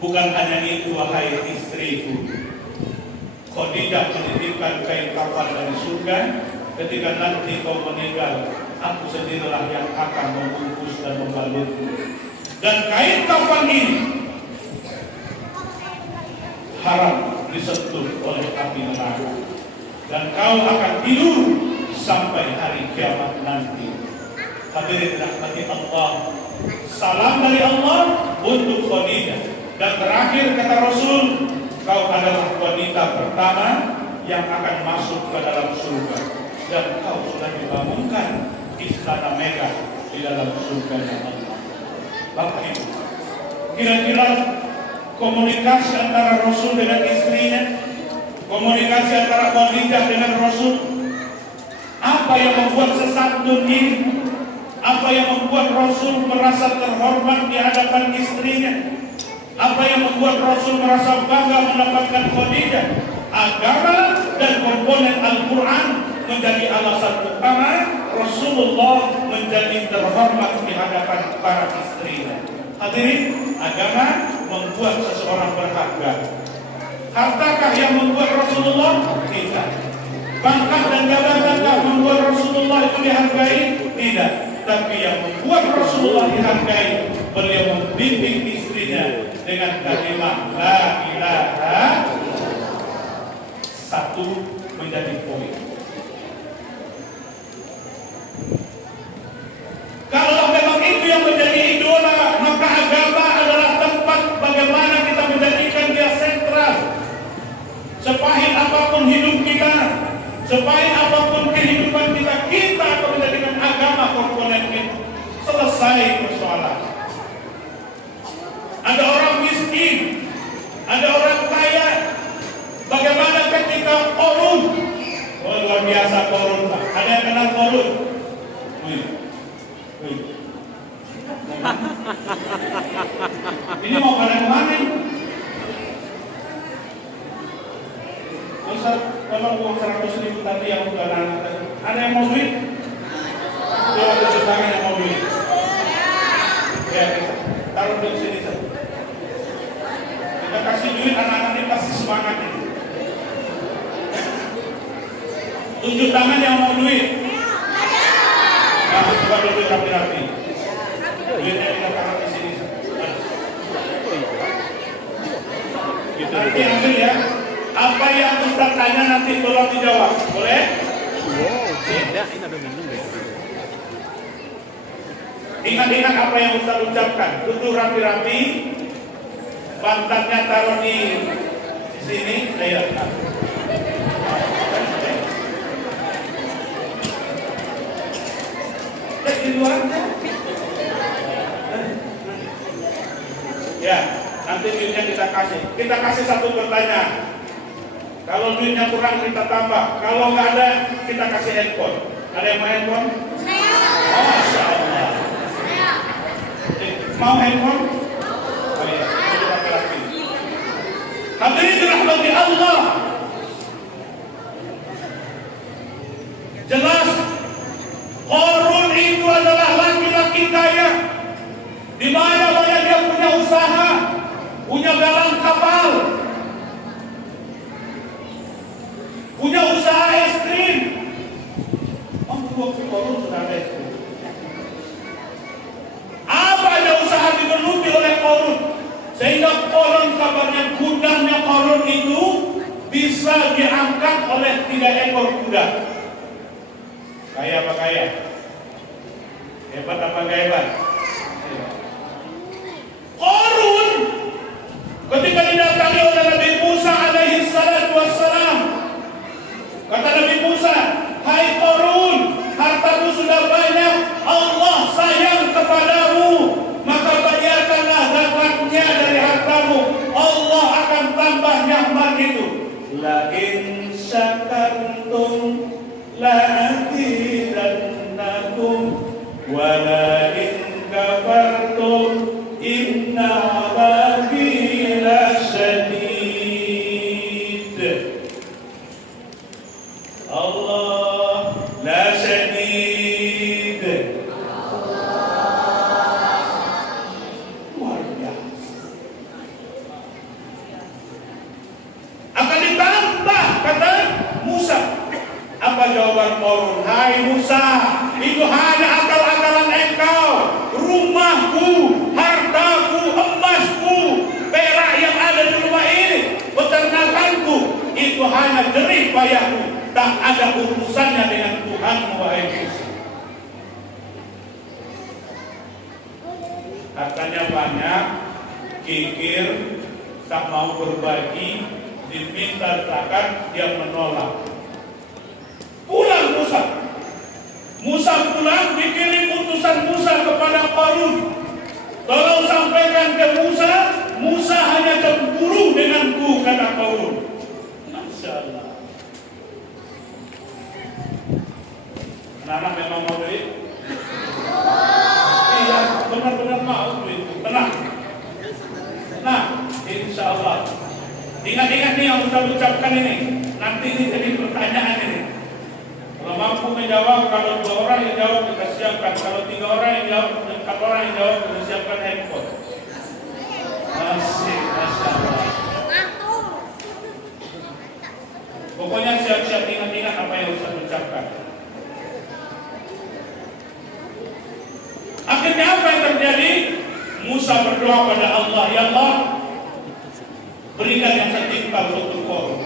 Bukan hanya itu, wahai istriku, Khadijah menitipkan kain kafan dari surga. Ketika nanti kau meninggal, aku sendirilah yang akan membungkus dan membalutmu. Dan kain kafan ini haram disentuh oleh api neraka. Dan kau akan tidur sampai hari kiamat nanti. Hadirin rahmati Allah, salam dari Allah untuk Khadijah. Dan terakhir kata Rasul, kau adalah wanita pertama yang akan masuk ke dalam surga. Dan kau sudah dibangunkan istana megah di dalam surga Allah. Bapak Ibu, kira-kira komunikasi antara Rasul dengan istrinya, komunikasi antara Khadijah dengan Rasul, apa yang membuat sesantun ini? Apa yang membuat Rasul merasa terhormat di hadapan istrinya? Apa yang membuat Rasul merasa bangga mendapatkan Khadijah? Agama dan komponen Al-Quran menjadi alasan utama Rasulullah menjadi terhormat di hadapan para istrinya. Hadirin, agama membuat seseorang berharga. Hartakah yang membuat Rasulullah? Tidak. Pangkat dan jabatankah membuat Rasulullah itu dihargai? Tidak. Tapi yang membuat Rasulullah dihargai, beliau membimbing istrinya dengan kalimat la ilaha. Satu menjadi poin. Kalau memang itu yang menjadi idola, maka agama adalah tempat bagaimana kita menjadikan dia sentral. Sepahit apapun hidup kita, sepahit apapun kehidupan kita, kita akan menjadikan agama komponen itu. Selesai persoalan. Ada orang miskin, ada orang kaya. Bagaimana ketika korun? Oh, luar biasa korun, Pak. Ada yang kenal korun? Ini mau pada kemana? Ustaz, kalau uang 100.000 tadi yang udah anak tadi, ada yang mau duit? Coba tunjuk tangan yang mau duit. Ya, kita taruh di sini saja. Kita kasih duit, anak-anak ini pasti semangat ini. Tunjuk tangan yang mau duit. Nah, coba duduk rapi-rapi. Duitnya kita taruh di sini. Nanti ambil ya. Apa yang Ustaz tanya nanti tolong dijawab. Boleh? Beda, ini ada minum deh. Ingat-ingat apa yang Ustaz ucapkan. Duduk rapi-rapi. Pantatnya taruh di sini. Ayo. Di luar. Ya, nanti duitnya kita kasih. Kita kasih satu pertanyaan. Kalau duitnya kurang kita tambah. Kalau nggak ada, kita kasih handphone. Ada yang mau handphone? Masya Allah. Mau handphone? Oh iya, itu laki-laki. Hadirin dirahmati Allah. Jelas Qarun itu adalah laki-laki kaya, di mana dia punya usaha, punya galang kapal, punya usaha es krim. Qarun sudah ada es krim. Apa aja usaha digeluti oleh Qarun, sehingga Qarun kabarnya kudanya Qarun itu bisa diangkat oleh 3 ekor kuda. Kaya apa kaya? Hebat apa gak hebat? Qarun ketika didatangi oleh Nabi Musa alaihi salatu wassalam, kata Nabi Musa, hai Qarun, hartamu sudah banyak, Allah sayang kepadamu, maka bayarkanlah zakatnya dari hartamu, Allah akan tambah nikmat itu. La in syakartum la azidannakum wa la in kafartum inna 'adzabi lasyadid. Allah la syadid. Luar biasa. Akan ditambah kata Musa. Apa jawaban Qarun? Hai Musa, itu hanya akal-akalan engkau. Rumahku, hartaku, emasku, perak yang ada di rumah ini, peternakanku, itu hanya jerih payahku. Tak ada urusannya dengan Tuhanmu, wahai Musa. Katanya banyak, kikir, tak mau berbagi, diminta zakat, dia menolak. Pulang Musa. Musa pulang, dikirim utusan Musa kepada Qarun. Tolong sampaikan ke Musa, Musa hanya cemburu denganku, kata Qarun. Masya Allah. Anak memang mau duit? Iya, benar-benar mau duit. Tenang. Nah, insya Allah. Ingat-ingat nih yang Ustaz ucapkan ini. Nanti ini jadi pertanyaan ini. Kalau mampu menjawab, kalau 2 orang yang jawab kita siapkan, kalau 3 orang yang jawab, 4 orang yang jawab kita siapkan handphone. Masya Allah. Pokoknya siap-siap ingat-ingat apa yang Ustaz ucapkan. Akhirnya apa yang terjadi? Musa berdoa pada Allah, ya Allah, berikan yang setimpal untuk Qarun.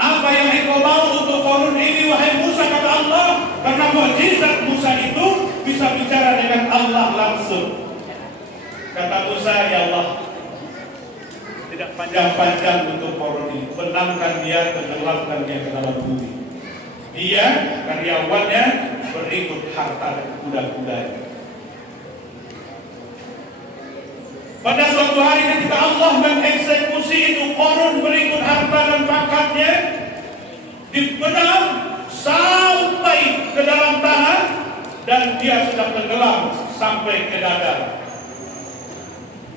Apa yang engkau mau untuk Qarun ini, wahai Musa, kata Allah, karena mukjizat Musa itu bisa bicara dengan Allah langsung. Kata Musa, ya Allah, tidak panjang-panjang untuk Qarun ini, benamkan dia, tenggelamkan dia ke dalam bumi. Dia, karyawannya, berikut harta dan kuda-kudanya. Pada suatu hari ketika Allah mengeksekusi itu, Qarun berikut harta dan pangkatnya dibenam sampai ke dalam tanah dan dia sudah tenggelam sampai ke dada.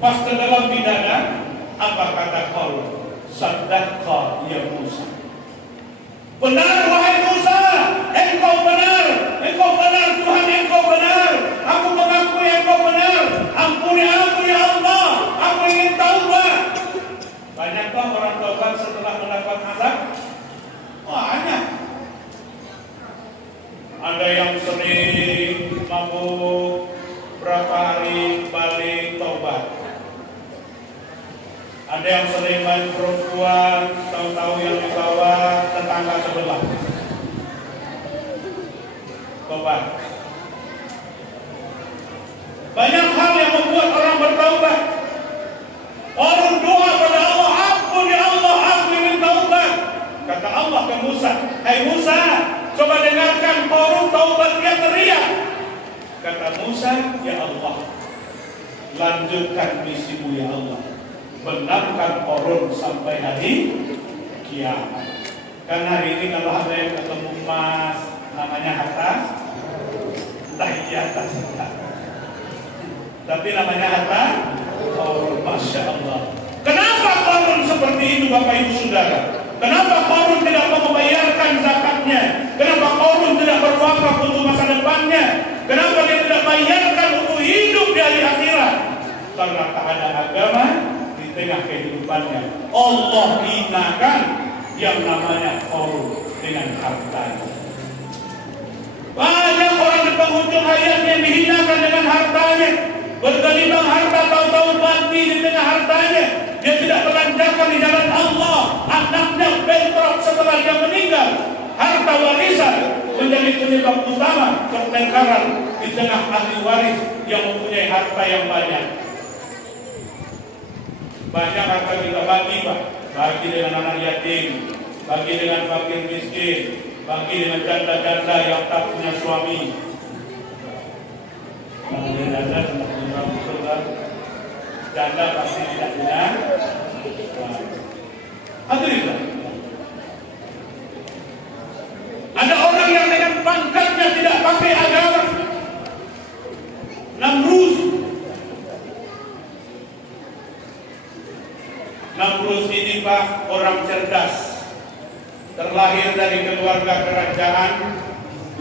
Pas tenggelam di dada, apa kata Qarun? Sadaqah ya Musa. Benar wahai Musa, engkau benar Tuhan, engkau benar. Aku mengakui engkau benar. Ampuni aku ya Allah, aku ingin taubat. Banyakkah orang taubat setelah mendapat azab? Banyak. Ada yang sering mabuk, berapa hari balik taubat. Ada yang sering main perempuan, tahu-tahu yang dibawa tetangga sebelah. Taubat. Banyak hal yang membuat orang bertaubat. Orang doa pada Allah, ampun ya Allah, aku ingin taubat. Kata Allah ke Musa, hai Musa, coba dengarkan Qarun taubat, dia teriak. Kata Musa, ya Allah, lanjutkan misimu ya Allah. Benarkan Qarun sampai hari kiamat. Karena hari ini kalau ada yang ketemu emas, Namanya harta, entah ijazah entah. Tapi namanya harta, oh Masya Allah. Kenapa Qarun seperti itu Bapak Ibu Saudara? Kenapa Qarun tidak mau membayarkan zakatnya? Kenapa Qarun tidak berwakaf untuk masa depannya? Kenapa dia tidak bayarkan untuk hidup di hari akhirat? Karena tak ada agama di tengah kehidupannya. Allah hinakan yang namanya Qarun dengan hartanya. Banyak orang di penghujung hayatnya dihinakan dengan hartanya. Bergelimang harta, tahu-tahu mati di tengah hartanya. Dia tidak belanjakan di jalan Allah. Anaknya bankrupt setelah dia meninggal. Harta warisan menjadi penyebab utama pertengkaran di tengah ahli waris yang mempunyai harta yang banyak. Banyak harta kita bagi, Pak. Bagi dengan anak yatim, bagi dengan fakir miskin, bagi dengan janda-janda yang tak punya suami. Janda pasti tidak punya. Hadirin, ada orang yang dengan pangkatnya tidak pakai agama. Namrus ini Pak orang cerdas. Terlahir dari keluarga kerajaan.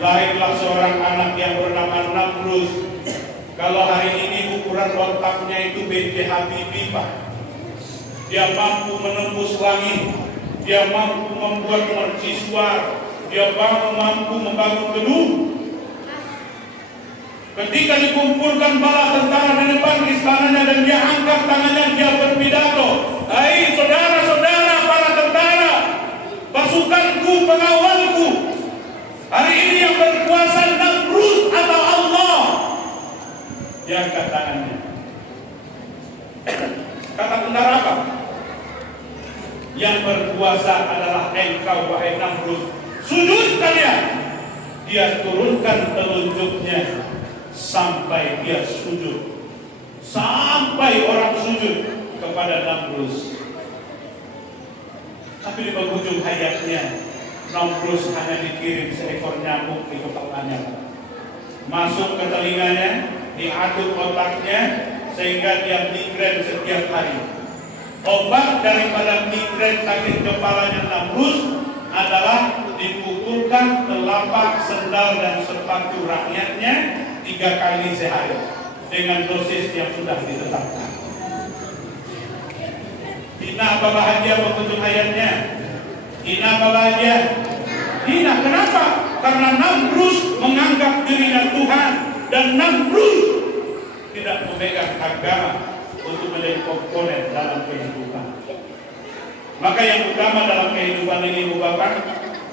Lahirlah seorang anak yang bernama Namrus. Kalau hari ini ukuran otaknya itu B.J. Habibie Pak. Dia mampu menembus langit. Dia mampu membuat mercusuar. Dia mampu membangun gedung. Ketika dikumpulkan bala tentara di depan istananya dan dia angkat tangannya, dia berpidato. Hai saudara-saudara para tentara, pasukanku, pengawalku. Hari ini yang berkuasa Namrus atau Allah. Dia angkat tangannya. Kata tentara apa? Yang berkuasa adalah engkau wahai Namrus. Sujud kalian. Dia turunkan telunjuknya sampai dia sujud. Sampai orang sujud kepada Namrus. Tapi di penghujung hayatnya Namrus hanya dikirim seekor nyamuk di kepalanya. Masuk ke telinganya, diaduk otaknya sehingga dia migrain setiap hari. Obat daripada migrain sakit kepalanya Namrus adalah dipukulkan telapak sendal dan sepatu rakyatnya 3 kali sehari dengan dosis yang sudah ditetapkan. Hina apa bahagia penghujung hayatnya? Hina apa bahagia? Hina, kenapa? Karena Namrus menganggap dirinya Tuhan dan Namrus tidak memegang agama untuk menjadi komponen dalam kehidupan. Maka yang utama dalam kehidupan ini Bapak,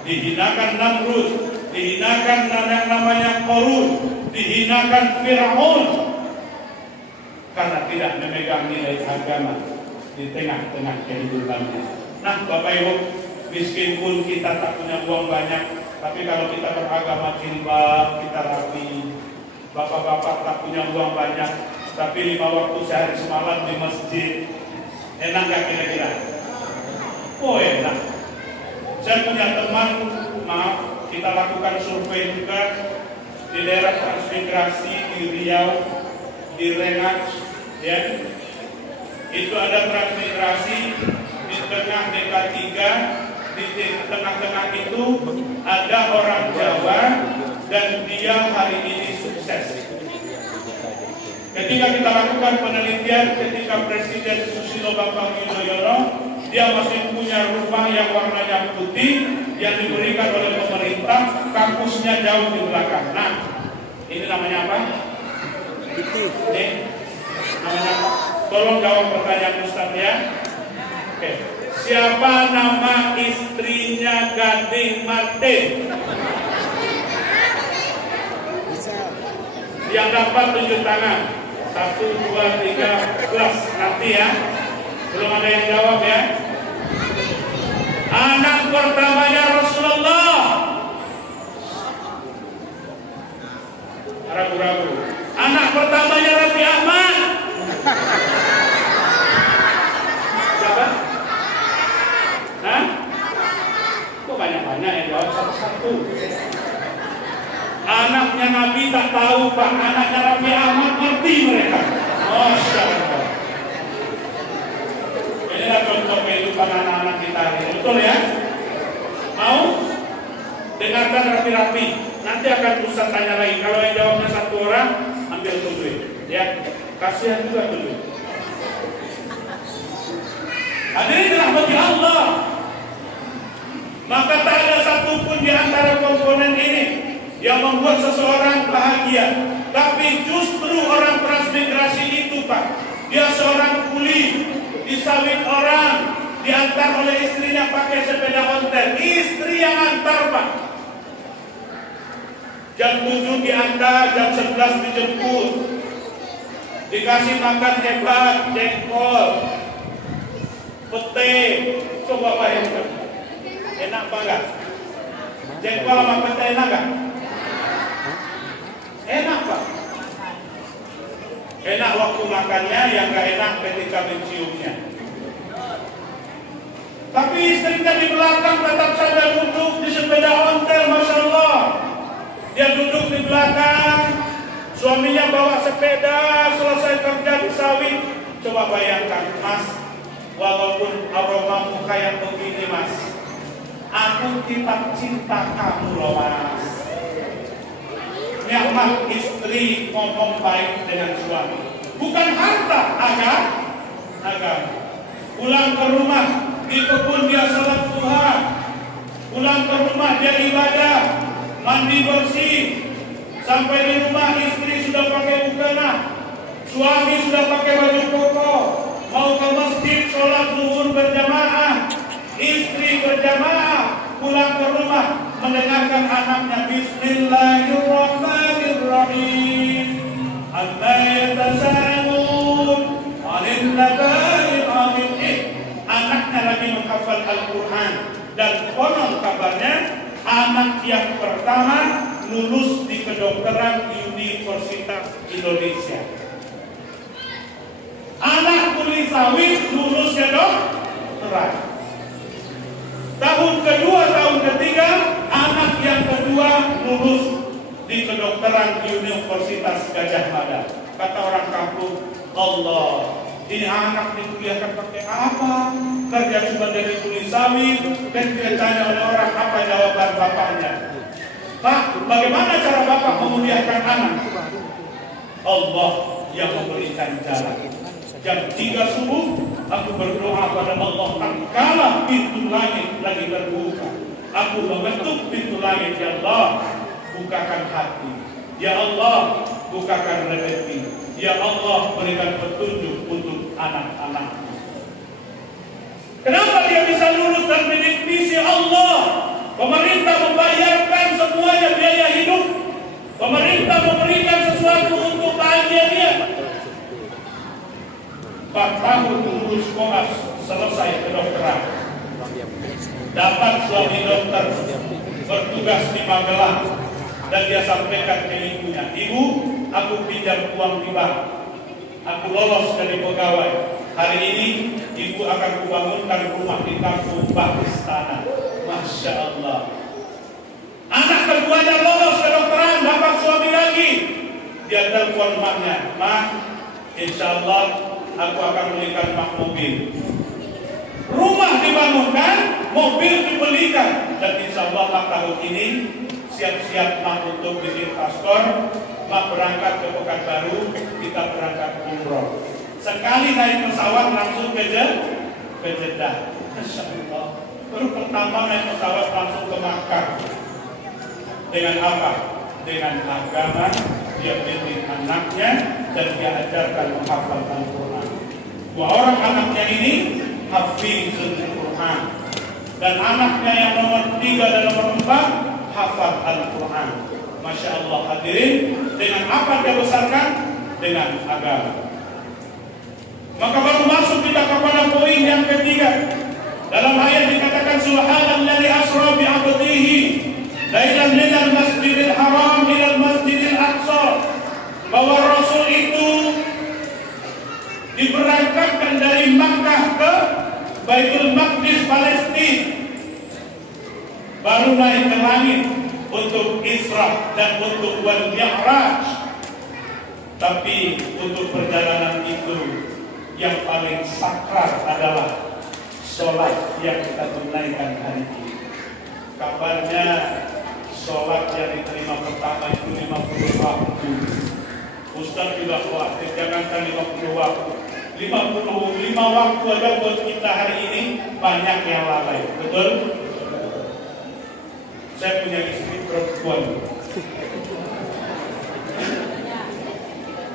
dihinakan Namrus, dihinakan yang namanya Qarun, dihinakan Fir'aun karena tidak memegang nilai agama di tengah-tengah kehidupannya. Nah Bapak Ibu, miskin pun kita tak punya uang banyak, tapi kalau kita beragama jilbab, kita rapi. Bapak-bapak tak punya uang banyak, tapi 5 waktu sehari semalam di masjid. Enak gak kira-kira? Oh enak. Saya punya teman, maaf, kita lakukan survei juga di daerah transmigrasi di Riau, di Rengat, ya. Itu ada transmigrasi di tengah DK3, di tengah-tengah itu ada orang Jawa dan dia hari ini sukses. Ketika kita lakukan penelitian, ketika Presiden Susilo Bambang Yudhoyono, dia masih punya rumah yang warnanya putih yang diberikan oleh pemerintah, kampusnya jauh di belakang. Nah, ini namanya apa? Ini namanya apa? Tolong jawab pertanyaan Ustaz ya. Oke. Siapa nama istrinya Gading Martin? Yang dapat tunjuk tangan. 1, 2, 3, plus nanti ya. Belum ada yang jawab ya. Anak pertamanya Rasulullah. Ragu-ragu. Anak pertamanya Raffi Ahmad. Siapa? Hah? Kok banyak-banyak yang jawab satu-satu? anaknya Nabi tak tahu, Pak. Anaknya Raffi Ahmad ngerti mereka. Masya Allah. Inilah contoh kehidupan anak-anak kita ini. Betul ya? Mau? Dengarkan rapi-rapi. Nanti akan Ustaz tanya lagi. Kalau yang jawabnya satu orang, ambil duit. Ya, kasihan juga duit. Hadirin rahmati Allah. Maka tak ada satupun di antara komponen ini yang membuat seseorang bahagia. Tapi justru orang transmigrasi itu, Pak, dia seorang kuli, disawit orang, diantar oleh istrinya pakai sepeda ontel. Istri yang antar, Pak. Jam 7 diantar, jam 11 dijemput. Dikasih makan hebat, jengkol, pete. Coba bayangkan. Enak apa enggak? Jengkol sama pete enak enggak? Enak, Pak. Enak waktu makannya, yang enggak enak ketika menciumnya. Tapi istrinya di belakang tetap saja duduk di sepeda ontel, Masya Allah. Dia duduk di belakang, suaminya bawa sepeda, selesai kerja di sawit. Coba bayangkan, Mas, walaupun aroma muka yang begini, Mas, aku tetap cinta kamu loh, Mas. Nikmat istri ngomong baik dengan suami, bukan harta, agama. Pulang ke rumah, di kebun dia salat duha, pulang ke rumah dia ibadah, mandi bersih, sampai di rumah istri sudah pakai mukena, suami sudah pakai baju koko, mau ke masjid sholat zuhur berjamaah, istri berjamaah, pulang ke rumah mendengarkan anaknya Bismillahirrahmanirrahim, amma yatasaalun 'anil naba'il 'azim. Anaknya lagi menghafal Al-Quran, dan konon kabarnya anak yang pertama lulus di kedokteran Universitas Indonesia. Anak kuli sawit lulus ke dokteran. Tahun kedua, tahun ketiga, anak yang kedua lulus di kedokteran Universitas Gajah Mada. Kata orang kampung, Allah, ini anak dikuliahkan pakai apa? Kerja cuma dari kuli sawit, dan ditanya oleh orang apa jawaban bapaknya. Pak, bagaimana cara bapak memuliakan anak? Allah yang memberikan jalan. Jam 3 subuh, aku berdoa pada Allah, tatkala pintu langit lagi terbuka, aku membentuk pintu langit. Ya Allah, bukakan hati. Ya Allah, bukakan rezeki. Ya Allah, berikan petunjuk untuk anak-anak. Kenapa dia bisa lulus dan bidik misi Allah? Pemerintah membayarkan semuanya biaya hidup. Pemerintah memberikan sesuatu untuk bahagia dia. 4 tahun lulus sekolah, selesai kedokteran. Dapat suami dokter, bertugas di Magelang, dan dia sampaikan ke ibunya, Ibu, aku pinjam uang di bank, aku lolos dari pegawai. Hari ini ibu akan kubangunkan rumah di kampung Pakistan. Masya Allah. Anak keduanya lolos kedokteran, dapat suami lagi. Dia telepon maknya, Mak, insya Allah aku akan belikan mak mobil. Rumah dibangunkan, mobil dibelikan, dan insya Allah mak tahun ini siap-siap mak untuk bikin paspor. Mak berangkat ke Pekanbaru, kita berangkat umroh. Sekali naik pesawat langsung ke Jeddah. Masya Allah. Baru pertama naik pesawat langsung ke Makkah. Dengan apa? Dengan agama. Dia bimbing anaknya dan dia ajarkan menghafal Al-Quran. 2 orang anaknya ini hafizul Quran, dan anaknya yang nomor 3 dan nomor 4 hafal Al-Quran. Masya Allah. Hadirin, dengan apa dia besarkan? Dengan agama. Maka baru masuk kita kepada poin yang ketiga. Dalam ayat dikatakan subhanalladzi asra bi 'abdihi lailan minal masjidil haram ilal masjidil aqsa, bahwa Rasul itu diberangkatkan dari Makkah ke Baitul Maqdis Palestina, baru naik ke langit, untuk Isra dan untuk wal Mi'raj. Tapi untuk perjalanan itu yang paling sakral adalah sholat yang kita tunaikan hari ini. Kabarnya sholat yang diterima pertama itu 50 waktu. Ustaz juga khawatir, jangankan 50 waktu, 55 waktu aja buat kita hari ini banyak yang lalai. Betul? Saya punya istri perempuan.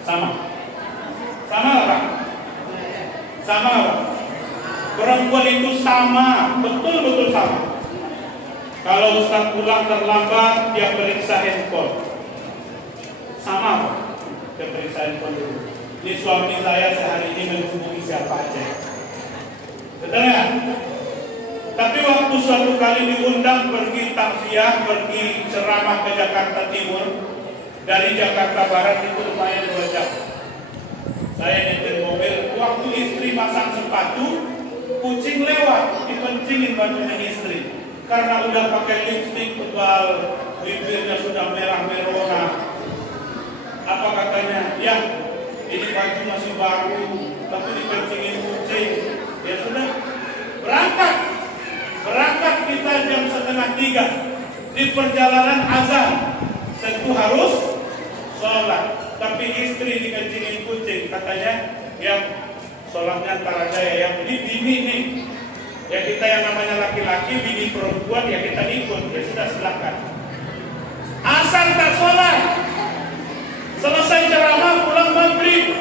Sama lah Pak? Sama Pak? Perempuan itu sama, betul-betul sama. Kalau Ustaz pulang terlambat, dia periksa handphone. Sama Pak? Dia periksa handphone dulu. Ini suami saya sehari ini menghubungi siapa aja. Betul ya? Tapi waktu suatu kali diundang pergi takziah, pergi ceramah ke Jakarta Timur, dari Jakarta Barat itu lumayan 2 jam. Saya nyetir mobil, waktu istri pasang sepatu, kucing lewat, dikencingin bajunya istri. Karena udah pakai lipstik tebal, bibirnya sudah merah-merona. Apa katanya? Ya, ini baju masih baru, tapi dikencingin kucing. Ya sudah, berangkat kita jam 2:30. Di perjalanan azan, tentu harus sholat, tapi istri dikencingin kucing, katanya yang sholatnya antara saya yang ini bini nih, ya kita yang namanya laki-laki, bini perempuan ya kita ikut, ya sudah silakan. Asal tak sholat, selesai ceramah pulang maghrib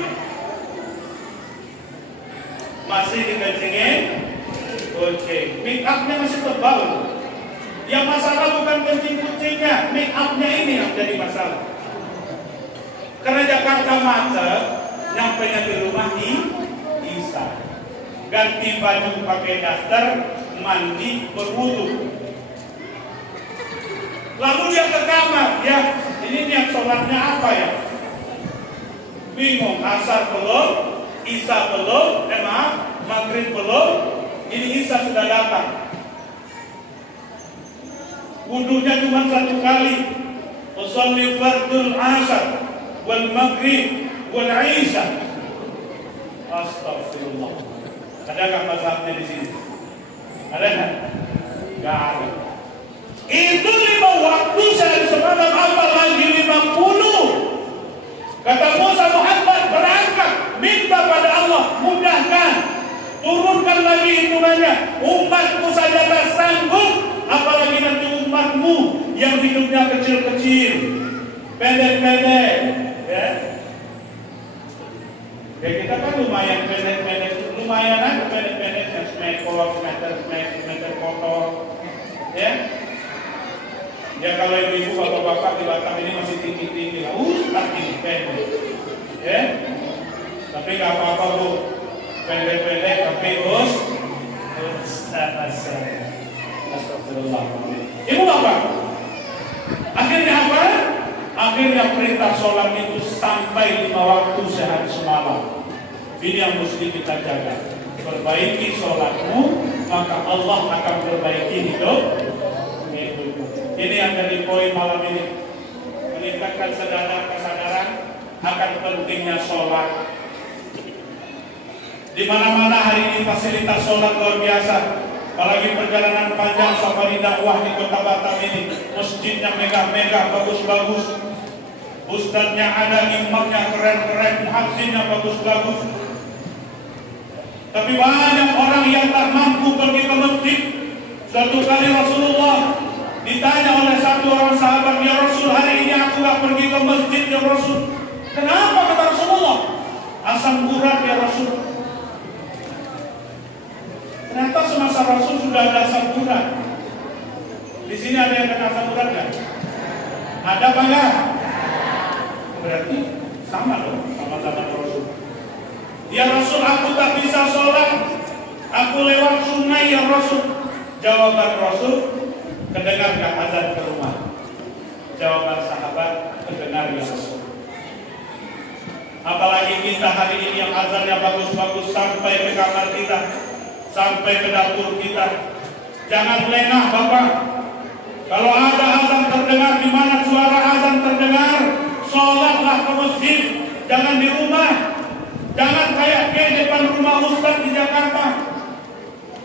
masih dikencingin kucing, make upnya masih tebal. Yang masalah bukan kencing kucingnya, make upnya ini yang jadi masalah. Karena Jakarta macet, nyampenya di rumah Isa. Ganti baju pakai daster, mandi, berwudu. Lalu dia ke kamar, ya ini niat sholatnya apa ya? Bingung, asar belum, Isa belum, maghrib belum, ini Isa sudah datang. Wudunya cuma 1 kali. Usolli fardul asar wal maghrib wal isya. Astagfirullah. Ada nggak mazhabnya di sini? Ada nggak? Nggak ada. Itu 5 waktu sehari semalam, apa lagi 50? Kata Musa Muhammad berangkat, minta pada Allah mudahkan, turunkan lagi hitungannya. Umatku saja tak sanggup, apalagi nanti umatmu yang hidupnya kecil-kecil, pendek-pendek, ya. Ya kita kan lumayan pendek-pendek, lumayan pendek-pendeknya, meter kotor, ya. Ya kalau ibu bapak-bapak di Batam ini masih tinggi-tinggi, ustaz ini pendek, ya. Tapi nggak apa-apa bu, pendek-pendek tapi ustaz. Astagfirullah. Ibu bapak, akhirnya apa? Akhirnya perintah sholat itu sampai 5 waktu sehari semalam. Ini yang mesti kita jaga. Perbaiki sholatmu, maka Allah akan perbaiki hidupmu. Ini yang jadi poin malam ini, meningkatkan kesadaran akan pentingnya sholat. Di mana-mana hari ini fasilitas sholat luar biasa. Apalagi perjalanan panjang safari dakwah di kota Batam ini, masjidnya megah-megah, bagus-bagus, ustadznya ada, imamnya keren-keren, muhadzinnya bagus-bagus. Tapi banyak orang yang tak mampu pergi ke masjid. Suatu kali Rasulullah ditanya oleh satu orang sahabat, ya Rasul, hari ini aku gak pergi ke masjid ya Rasul. Kenapa, kata Rasulullah? Asam urat ya Rasul. Ternyata semasa Rasul sudah ada asam urat. Di sini ada yang kena asam urat nggak? Ada apa enggak? Berarti sama dong, sama-sama Rasul. Ya Rasul, aku tak bisa sholat, aku lewat sungai ya Rasul. Jawaban Rasul, kedengar gak azan ke rumah? Jawaban sahabat, kedengar ya Rasul. Apalagi kita hari ini yang azannya bagus-bagus sampai ke kamar kita, sampai ke dapur kita. Jangan lengah Bapak. Kalau ada azan terdengar, di mana suara azan terdengar, sholatlah ke masjid, jangan di rumah. Jangan kayak kiai depan rumah Ustaz di Jakarta.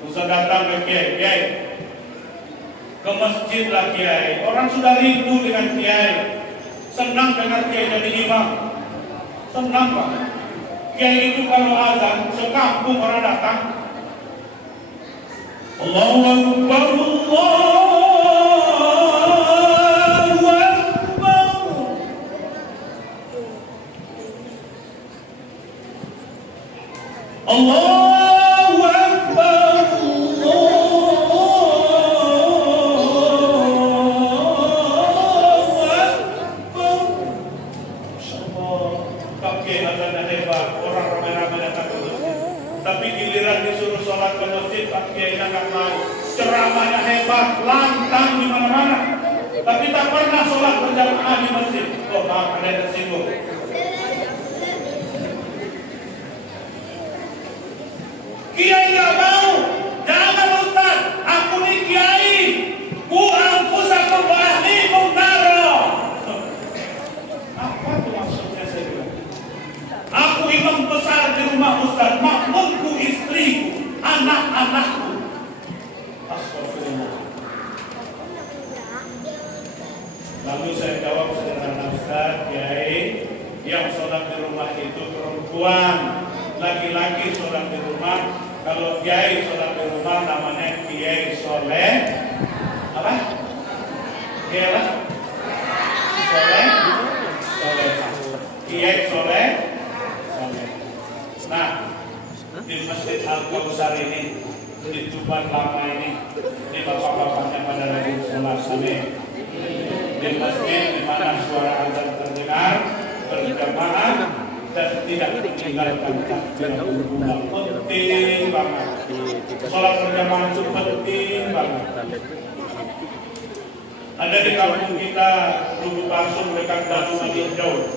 Ustaz datang ke kiai, ke masjid lah kiai. Orang sudah rindu dengan kiai, senang dengar kiai jadi imam, senang Pak. Kiai itu kalau azan, sekampung orang datang. Allahu Akbar, Allahu Akbar. Allahu Akbar, Allahu Akbar. Masyaallah, pakai azan hebat, orang ramai-ramai datang ke masjid. Tapi giliran disuruh sholat ke masjid, Pak Kiai nggak mau. Ceramahnya hebat, lantang di mana-mana. Tapi tak pernah sholat berjamaah di masjid. Oh maaf, ada yang tersinggung. Kiai nggak mau. Jangan Ustaz, aku ini kiai. Ku anfusakum wa ahlikum naro. Apa itu maksudnya saya bilang? Aku imam besar di rumah Ustaz, makmumku istriku, anak-anakku. Astagfirullah. Lalu saya jawab sederhana, Ustaz, kiai, yang sholat di rumah itu perempuan, laki-laki sholat di rumah. Kalau kiai sholat di rumah namanya kiai soleh. Apa? Kiai apa? Soleh. Soleh. Kiai soleh. Soleh. Nah, di Masjid Al-Kausar ini, di Tuban lama ini bapak-bapaknya pada lagi sholat sini. Di masjid di mana suara azan terdengar berjamaah dan tidak meninggalkan takbiratul ula. Penting banget. Sholat berjamaah itu penting banget. Ada di kampung kita Lubuk Pasung dekat Danau Hijau.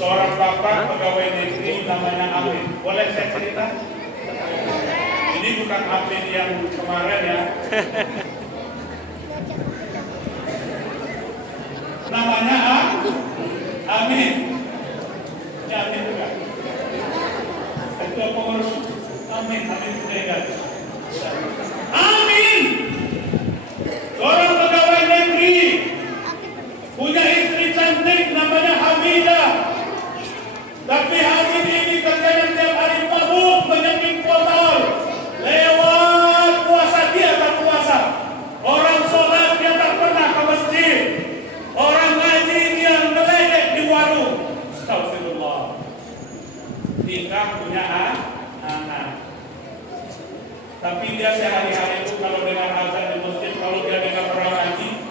Seorang bapak pegawai negeri namanya Amin. Boleh saya cerita? Ini bukan Amin yang kemarin ya. Namanya Amin. Ya Amin juga. Ketua pengurus Amin Sudegan. Amin. Seorang pegawai negeri punya istri cantik namanya Hamidah. Tapi Hamid ini kerjanya tiap hari mabuk menyakit botol. Lewat puasa dia tak puasa. Orang sholat dia tak pernah ke masjid. Orang ngaji dia ngeledek di warung. Astagfirullah. Nikah punya anak. Tapi dia sehari-hari itu kalau dengar azan di masjid, kalau dia dengar orang ngaji,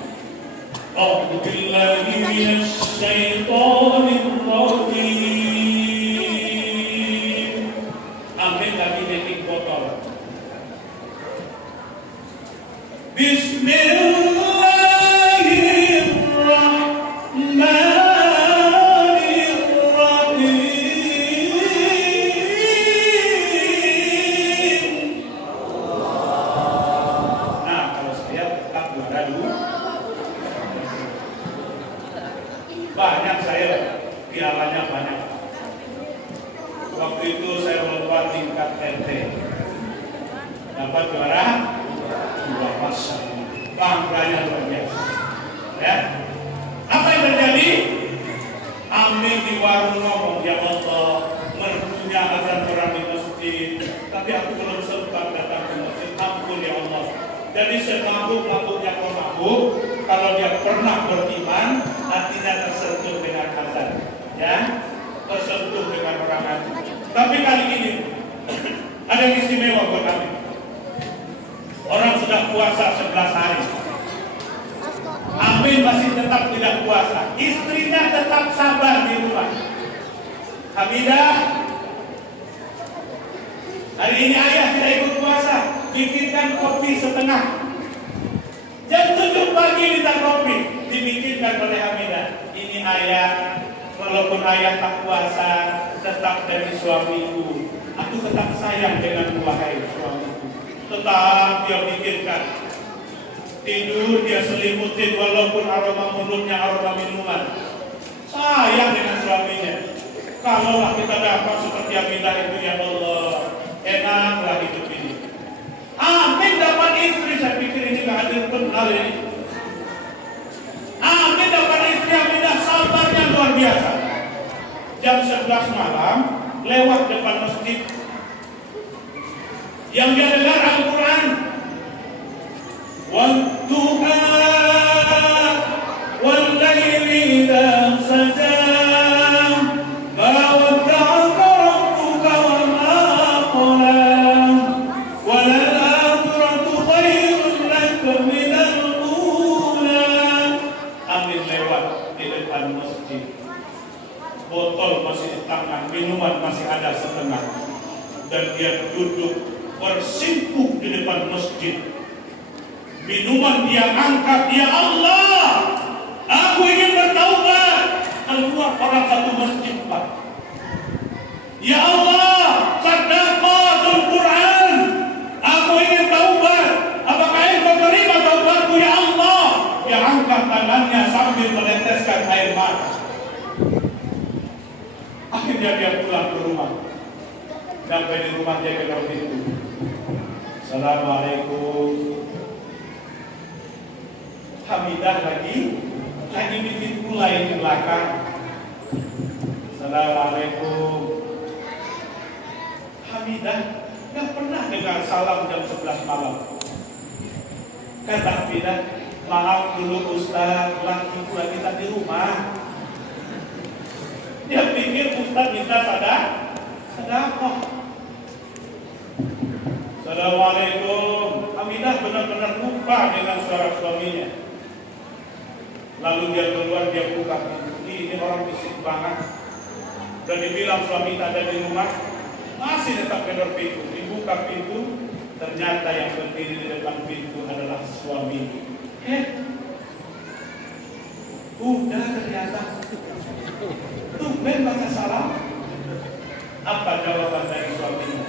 A'udzu billahi minasyaitonir rajim. Amin lagi making botol. Bismillahirrahmanirrahim. Nah, kalau saya tetap juara dulu. Banyak saya pialanya banyak. Waktu itu saya lomba tingkat RT, dapat juara 2 pasang. Bangganya luar biasa. Ya. Apa yang terjadi? Amin di warung ngomong, ya Allah, mertunya azan orang di masjid, tapi aku belum sempat datang ke masjid. Ampun ya Allah. Jadi semabuk-mabuknya pemabuk, kalau dia pernah beriman, hatinya tersentuh dengan azan, ya, tersentuh dengan orang ngaji. Tapi kali ini ada yang istimewa buat kami. Orang sudah puasa 11 hari. Amin masih tetap tidak puasa. Istrinya tetap sabar di rumah. Hamidah, hari ini ayah tidak ikut puasa. Bikinkan kopi setengah. Jam 7 pagi minta kopi. Dibikinkan oleh Hamidah. Ini ayah, walaupun ayah tak puasa, tetap dari suamiku. Aku tetap sayang dengan wahai suamiku. Tetap dia bikinkan tidur dia selimutin walaupun aroma mulutnya aroma minuman. Sayang dengan suaminya. Kalaulah kita dapat seperti Aminah itu, ya Allah, enaklah hidup ini. Amin dapat istri, saya pikir ini gak adil benar ini. Amin dapat istri Aminah, sabarnya luar biasa. Jam 11 malam lewat depan masjid yang dia dengar Al-Quran. Wadduha wal-laili idza saja ma wadda'aka rabbuka wa ma qala wal-akhiratu khairun laka minal ula. Amin lewat di depan masjid. Botol masih di tangan, minuman masih ada setengah, dan dia duduk bersimpuh di depan masjid. Minuman dia angkat, ya Allah, aku ingin bertaubat. Keluar orang satu masjid, Pak. Ya Allah, sadaqatul Quran, aku ingin taubat. Apakah engkau terima taubatku, ya Allah? Dia angkat tangannya sambil meneteskan air mata. Akhirnya dia pulang ke rumah. Sampai di rumah dia keluar pintu. Assalamualaikum. Hamidah lagi bikin mulai di belakang. Assalamualaikum. Hamidah gak pernah dengar salam jam 11 malam. Kata Hamidah, maaf dulu Ustaz, lagi pula kita di rumah. Dia pikir Ustaz minta sedekah. Assalamualaikum. Hamidah benar-benar lupa dengan suara suaminya. Lalu dia keluar, dia buka pintu. Ini orang bisik banget. Dan dibilang suami tak ada di rumah, masih tetap kedor pintu. Dibuka pintu, ternyata yang berdiri di depan pintu adalah suami. Udah ternyata. Tumben baca salam. Apa jawaban dari suaminya?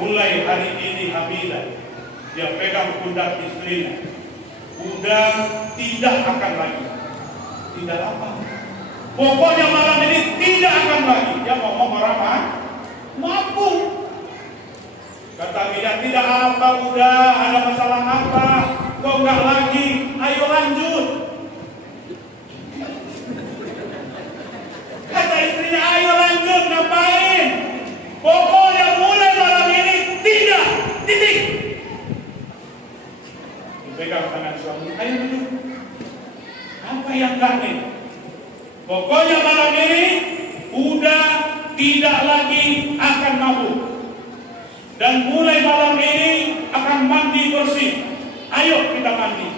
Mulai hari ini Hamidah, dia pegang pundak istrinya. Udah tidak akan lagi. Tidak apa? Pokoknya malam ini tidak akan lagi. Dia ngomong orang mampu. Kata Hamidah, tidak apa, udah ada masalah apa? Kok enggak lagi? Ayo lanjut. Kata istrinya, ayo lanjut, ngapain? Pokoknya mulai malam ini tidak, titik. Dipegang tangan suami, ayo duduk. Apa yang kami? Pokoknya malam ini udah tidak lagi akan mabuk. Dan mulai malam ini akan mandi bersih. Ayo kita mandi.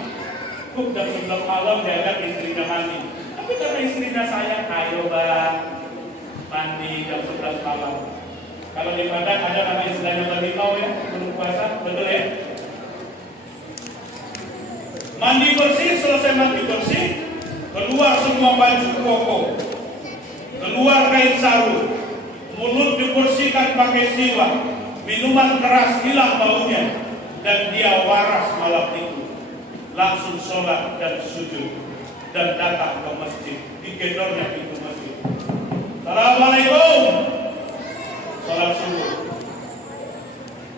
Udah 11 malam dia lihat istrinya mandi. Tapi karena istrinya sayang, ayo bang, mandi jam 11 malam. Kalau di Padang ada namanya istilahnya berlimau ya, sebelum puasa, betul ya? Mandi bersih, selesai mandi bersih, keluar semua baju koko, keluar kain sarung, mulut dibersihkan pakai siwak, minuman keras hilang baunya, dan dia waras malam itu. Langsung sholat dan sujud, dan datang ke masjid, digedornya pintu masjid. Assalamualaikum. Salat subuh.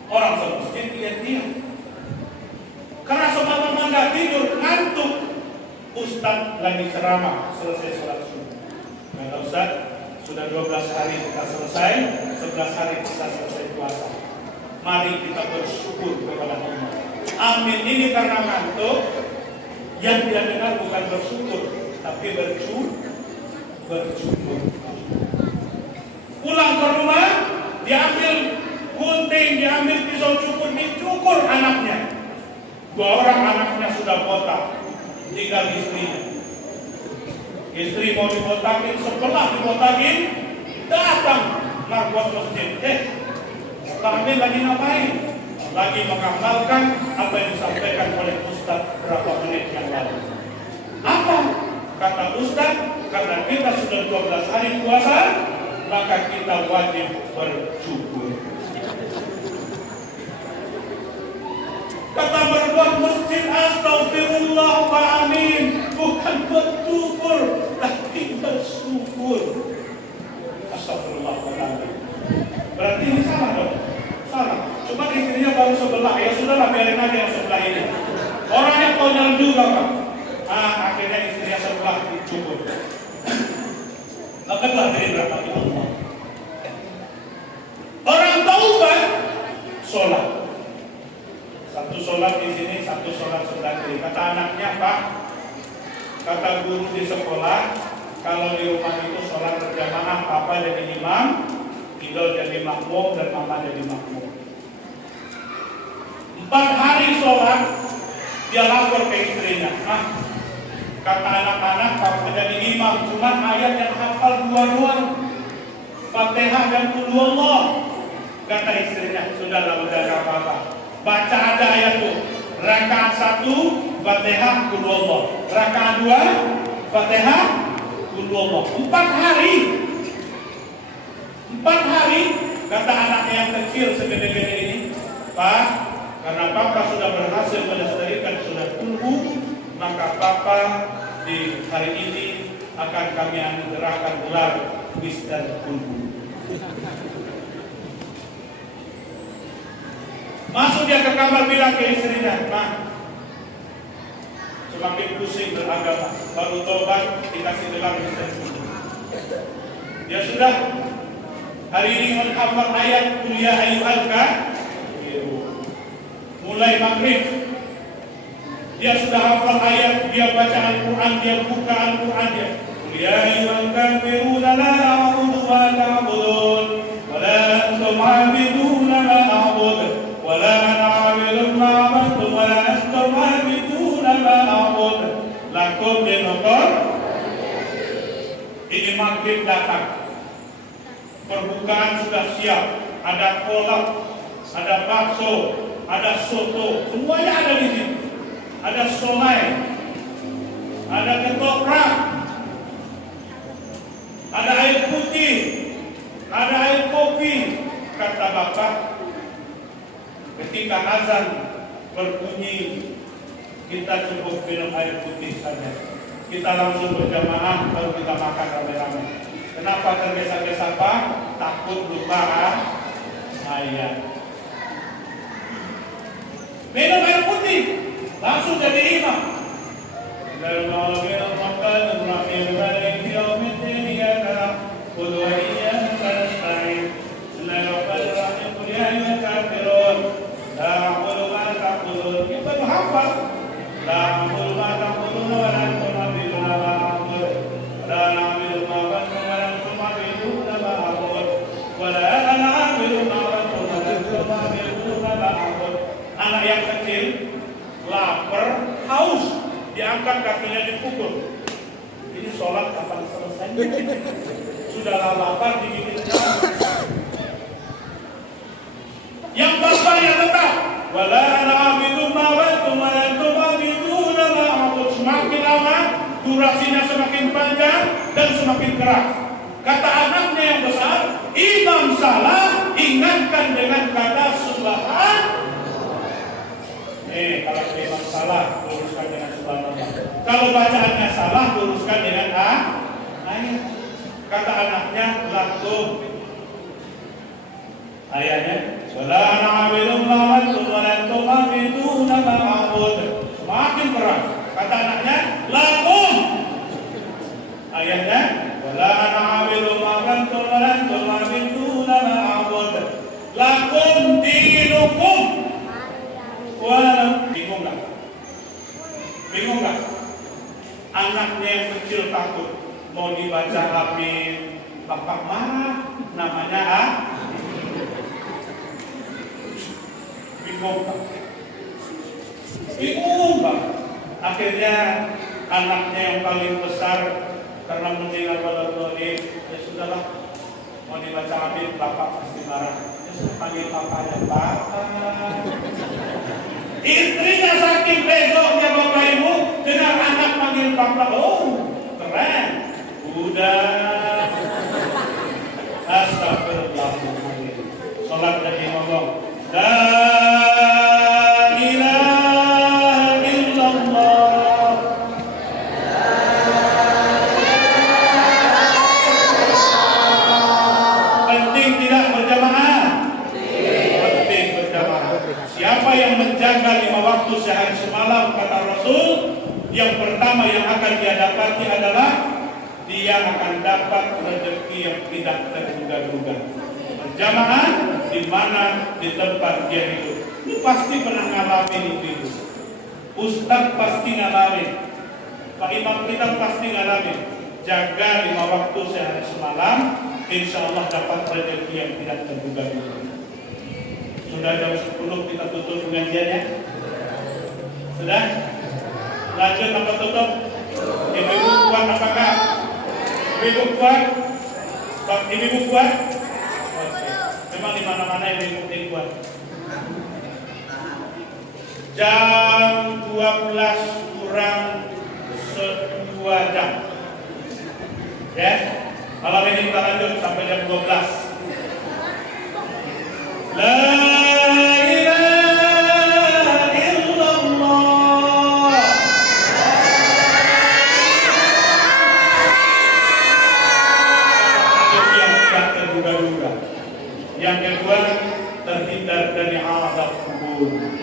Orang semasjid lihat dia. Karena semalam nggak tidur, ngantuk. Ustaz lagi ceramah, selesai salat subuh. Kata Ustaz, sudah 12 hari kita selesai, 11 hari kita selesai puasa. Mari kita bersyukur kepada Allah. Amin ini karena ngantuk. Yang dia dengar bukan bersyukur, tapi bersyukur. Pulang ke rumah, diambil gunting, diambil pisau cukur, dicukur anaknya. 2 orang anaknya sudah botak, tinggal istrinya. Istri mau dibotakin, setelah dibotakin, datang marbot masjid. Kami lagi ngapain? Lagi mengamalkan apa yang disampaikan oleh Ustaz berapa menit yang lalu. Apa? Kata Ustaz, karena kita sudah 12 hari puasa, maka kita wajib bersyukur. Kata berbuat masjid, astagfirullah. dirahmati Allah. Orang taubat sholat. Satu sholat di sini, satu sholat sendiri. Kata anaknya, Pak, kata guru di sekolah, kalau di rumah itu sholat berjamaah, papa jadi imam, idol jadi makmum, dan mama jadi makmum. 4 hari sholat, dia lapor ke istrinya. Kata anak-anak, papa jadi imam, cuma ayat yang hafal 2 doang, Fatihah dan Qul Huwallah. Kata istrinya, sudahlah, udah gak apa-apa. Baca aja ayat tuh. Rakaat 1, Fatihah, Qul Huwallah. Rakaat 2, Fatihah, Qul Huwallah. 4 hari. 4 hari, kata anaknya yang kecil segede-gede ini, Pak, karena papa sudah berhasil melestarikan sunnah kulhu, maka papa di hari ini akan kami anugerahkan gelar Wisdan Kulhu. Masuk dia ke kamar, bilang ke istrinya, Nah, semakin pusing beragama, baru tobat dikasih gelar Wisdan Kulhu. Ya sudah, hari ini menghafal ayat Qul ya ayyuhal kafirun. Mulai maghrib dia sudah hafal ayat, dia baca Al-Quran, dia buka Al-Quran, dia Qul ya ayyuhal kafirun la a'budu wa la ta'budun wa la antum 'abidun ma a'budu wa la ana 'abidun ma 'abadtum wa la antum 'abidun ma a'budu lakum dinukum. Ini maghrib datang, perbukaan sudah siap, ada kolak, ada bakso, ada soto, semuanya ada di sini. Ada somai, ada ketoprak, ada air putih, ada air kopi. Kata bapak, ketika azan berbunyi, kita cukup minum air putih saja. Kita langsung berjamaah, baru kita makan rame-rame. Kenapa tergesa-gesa, Pak? Takut lupa ayat. Minum air putih, langsung jadi imam. Kita hafal. Anak yang kecil lapar, haus, diangkat kakinya dipukul. Ini sholat kapan selesai? Sudahlah lapar dibikin. Yang bapak yang tetap, wala na'budu ma antum wa antum abiduna ma a'bud. Semakin lama durasinya semakin panjang dan semakin keras. Kata anaknya yang besar, imam salah, ingatkan dengan kata subhan. Kalau imam salah, luruskan dengan subhanallah. Kalau bacaannya salah, luruskan dengan ayat. Kata anaknya, lakum. Ayatnya, wala na'budu ma antum wa antum abiduna ma a'bud. Semakin keras. Kata anaknya, lakum. Ayatnya, wala na'budu ma antum wa antum abiduna ma a'bud. Lakum dinukum. Wah, bingung gak? Bingung gak? Anaknya yang kecil takut, mau dibaca amin, bapak marah, namanya bingung gak? Bingung gak? Akhirnya anaknya yang paling besar karena mendengar waladhdallin, ya sudahlah, mau dibaca amin, bapak pasti marah. Panggil papanya, Bapak. Istrinya saking besoknya bapak ibu dengar anak panggil papa, oh keren, udah. Astagfirullahaladzim. Sholat jadi ngomong, la ilaha illallah. Penting tidak berjamaah? Penting berjamaah. Siapa yang menjaga 5 waktu sehari semalam, kata Rasul, yang pertama yang akan dia dapati adalah dia akan dapat rezeki yang tidak terduga-duga. Berjamaah di mana di tempat dia hidup. Ini pasti pernah ngalamin itu. Ustaz pasti ngalamin. Pak Imam kita pasti ngalamin. Jaga 5 waktu sehari semalam, insya Allah dapat rezeki yang tidak terduga-duga. Sudah jam 10 kita tutup pengajiannya. Sudah? Lanjut apa tutup? Ibu kuat apakah? Ibu kuat? Ibu kuat? Oke. Memang di mana-mana ibu kuat. Jam 12 kurang 2 jam. Ya, malam ini kita lanjut sampai jam 12. La ilaha illallah. Yang tidak terduga-duga. Yang kedua, terhindar dari azab kubur.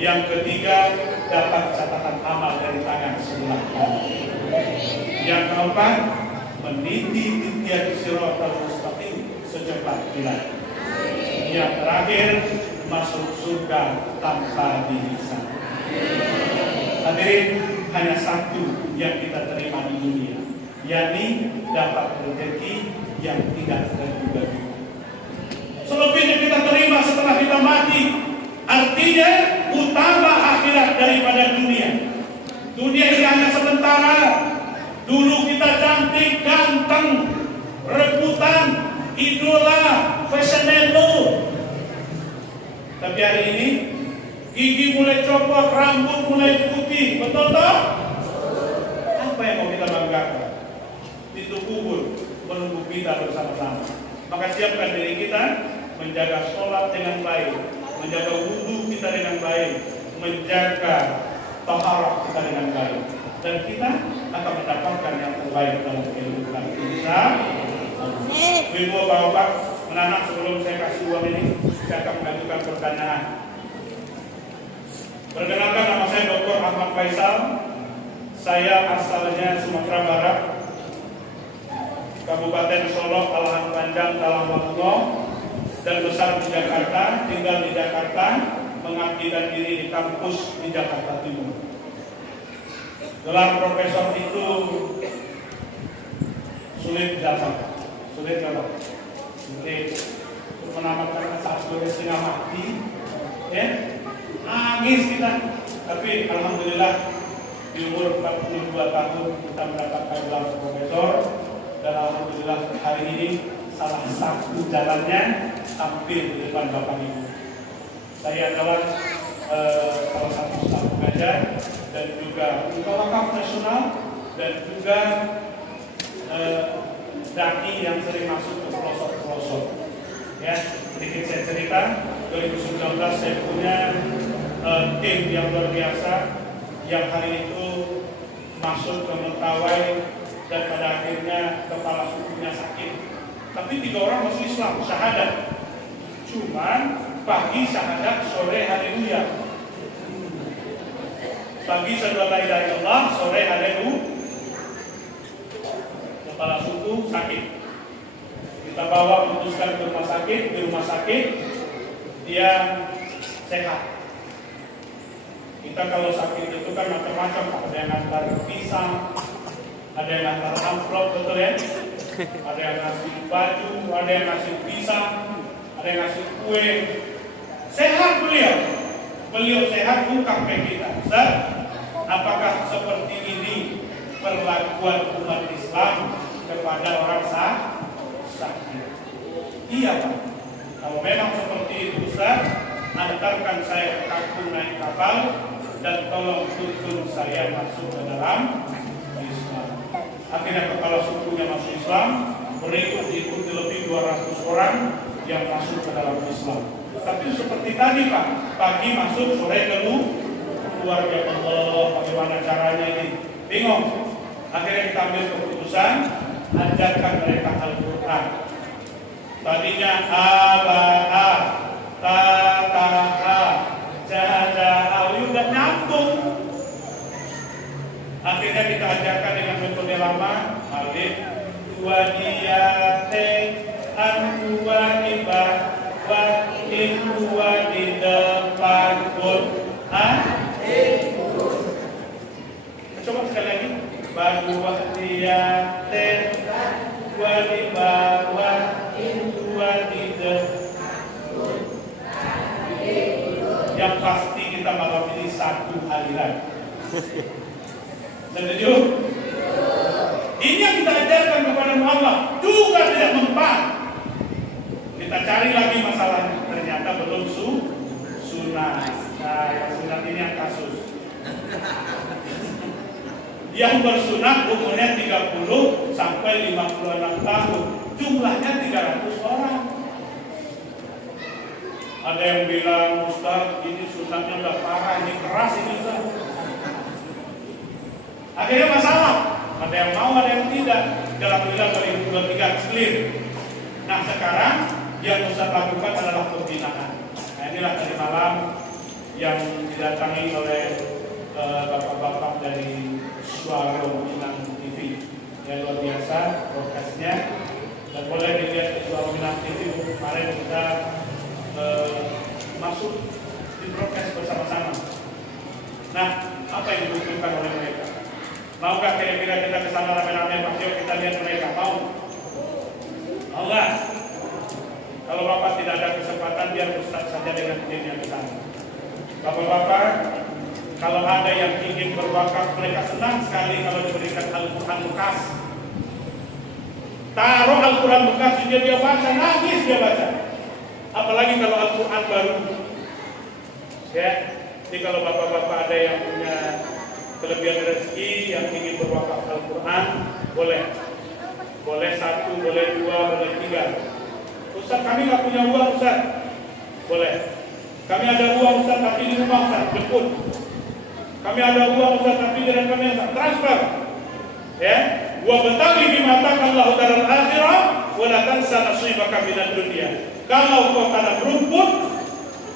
Yang ketiga, dapat catatan amal dari tangan sebelah kanan. Yang keempat, meniti titian siratal mustaqim secepat kilat. Yang terakhir, masuk surga tanpa dihisab. Hadirin, hanya satu yang kita terima di dunia, yakni dapat rezeki yang tidak terduga-duga. Selebihnya kita terima setelah kita mati. Artinya utama akhirat daripada dunia. Dunia ini hanya sementara. Dulu kita cantik, ganteng, rebutan, idola, fashionable. Tapi hari ini gigi mulai copot, rambut mulai putih, betul toh? Apa yang mau kita banggakan? Itu kubur menunggu kita bersama-sama. Maka siapkan diri kita menjaga sholat dengan baik, menjaga wudhu kita dengan baik, menjaga taharah kita dengan baik, dan kita akan mendapatkan yang terbaik dalam kehidupan kita. Ibu bapak menanak, sebelum saya kasih uang ini, saya akan mengajukan pertanyaan. Perkenalkan, nama saya Dr. Ahmad Faisal. Saya asalnya Sumatera Barat, Kabupaten Solok, Alahan Panjang, Talangwakumo, dan besar di Jakarta, tinggal di Jakarta, mengabdikan diri di kampus di Jakarta Timur. Gelar profesor itu sulit dapat. Jadi menamatkan S1 setengah mati, ya, nangis kita. Tapi alhamdulillah di umur 42 tahun kita mendapatkan gelar profesor, dan alhamdulillah hari ini salah satu jalannya tampil di depan Bapak Ibu. Saya adalah salah satu staf pengajar dan juga wakaf nasional, dan juga dai yang sering masuk ke pelosok-pelosok. Ya, sedikit saya cerita. 2019 saya punya tim yang luar biasa yang hari itu masuk ke Mentawai, dan pada akhirnya kepala sukunya sakit. Tapi 3 orang masuk Islam, syahadat. Cuman pagi syahadat, sore haleluya. Pagi syahadu la ilaha illallah, sore haleluya. Kepala suku sakit. Kita bawa, putuskan ke rumah sakit. Di rumah sakit dia sehat. Kita kalau sakit itu kan macam-macam. Ada yang antar pisang, ada yang antar amplop, betul ya? Ada yang ngasih baju, ada yang ngasih pisang, ada yang ngasih kue. Sehat beliau. Beliau sehat, bukan kayak kita. Ustaz, apakah seperti ini perlakuan umat Islam kepada orang sakit? Iya Pak. Kalau memang seperti itu Ustaz, antarkan saya ke kampung naik kapal, dan tolong tuntun saya masuk ke dalam Islam. Akhirnya kepala sukunya masuk Islam, berikut diikuti lebih 200 orang yang masuk ke dalam Islam. Tapi seperti tadi Pak, pagi masuk, sore keluar. Ya Allah, bagaimana caranya ini? Bingung. Akhirnya kita ambil keputusan, ajarkan mereka Al-Quran. Tadinya A-ba-a, ta-ta-ha, ja-ja-a, udah nyambung. Akhirnya kita ajarkan dengan metode lama, alif, dua diate, an dua iba, wa in dua di depan pun, coba sekali lagi, dua diate, dua di bawah, in dua di depan. Yang pasti kita malam ini satu aliran. Setuju? Ini yang kita ajarkan kepada Allah juga tidak mempan. Kita cari lagi masalahnya. Ternyata belum sunat. Nah, yang sunat ini yang kasus. Yang bersunat umurnya 30 sampai 56 tahun. Jumlahnya 300 orang. Ada yang bilang, Ustaz, ini sunatnya udah parah, ini keras ini Ustaz. Akhirnya masalah. Ada yang mau, ada yang tidak. Alhamdulillah 2023 clear. Nah sekarang yang Ustaz lakukan adalah pembinaan. Nah inilah tadi malam yang didatangi oleh bapak-bapak dari Suara Minang TV. Yang luar biasa broadcastnya. Dan boleh dilihat di Suara Minang TV. Kemarin kita masuk di broadcast bersama-sama. Nah, apa yang dibutuhkan oleh mereka? Maukah kira-kira kita ke sana rame-rame, Pak Tio, kita lihat mereka? Mau? Mau nggak? Kalau Bapak tidak ada kesempatan, biar Ustaz saja dengan dirinya ke sana. Bapak-bapak, kalau ada yang ingin berwakaf, mereka senang sekali kalau diberikan Al-Quran bekas. Taruh Al-Quran bekas, dia baca, nangis dia baca. Apalagi kalau Al-Quran baru. Ya, jadi kalau bapak-bapak ada yang punya kelebihan rezeki yang ingin berwakaf Al-Quran, boleh. Boleh 1, boleh 2, boleh 3. Ustaz, kami nggak punya uang, Ustaz. Boleh. Kami ada uang, Ustaz, tapi di rumah, Ustaz, jemput. Kami ada uang, Ustaz, tapi di rekening, Ustaz, transfer. Ya, wa bataghi bima ataqallahu daral akhirah wa la tansa nasibaka minad dunya. Kalau kau tanam rumput,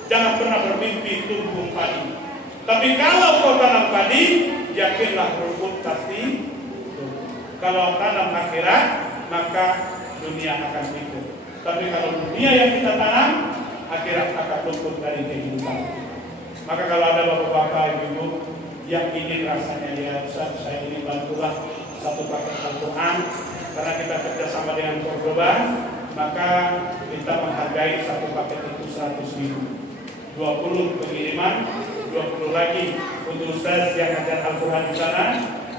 jangan pernah bermimpi tumbuh padi. Tapi kalau kau tanam padi, yakinlah rumput pasti tumbuh. Kalau tanam akhirat, maka dunia akan hidup. Tapi kalau dunia yang kita tanam, akhirat akan luput dari kehidupan. Maka kalau ada bapak-bapak, ibu-ibu yang ingin rasanya ya Ustaz, saya ingin bantulah satu paket Al-Quran, karena kita kerjasama dengan Cordoba, maka kita menghargai satu paket itu 100.000. 20 pengiriman, 20 lagi untuk Ustaz yang ajar Al-Quran di sana,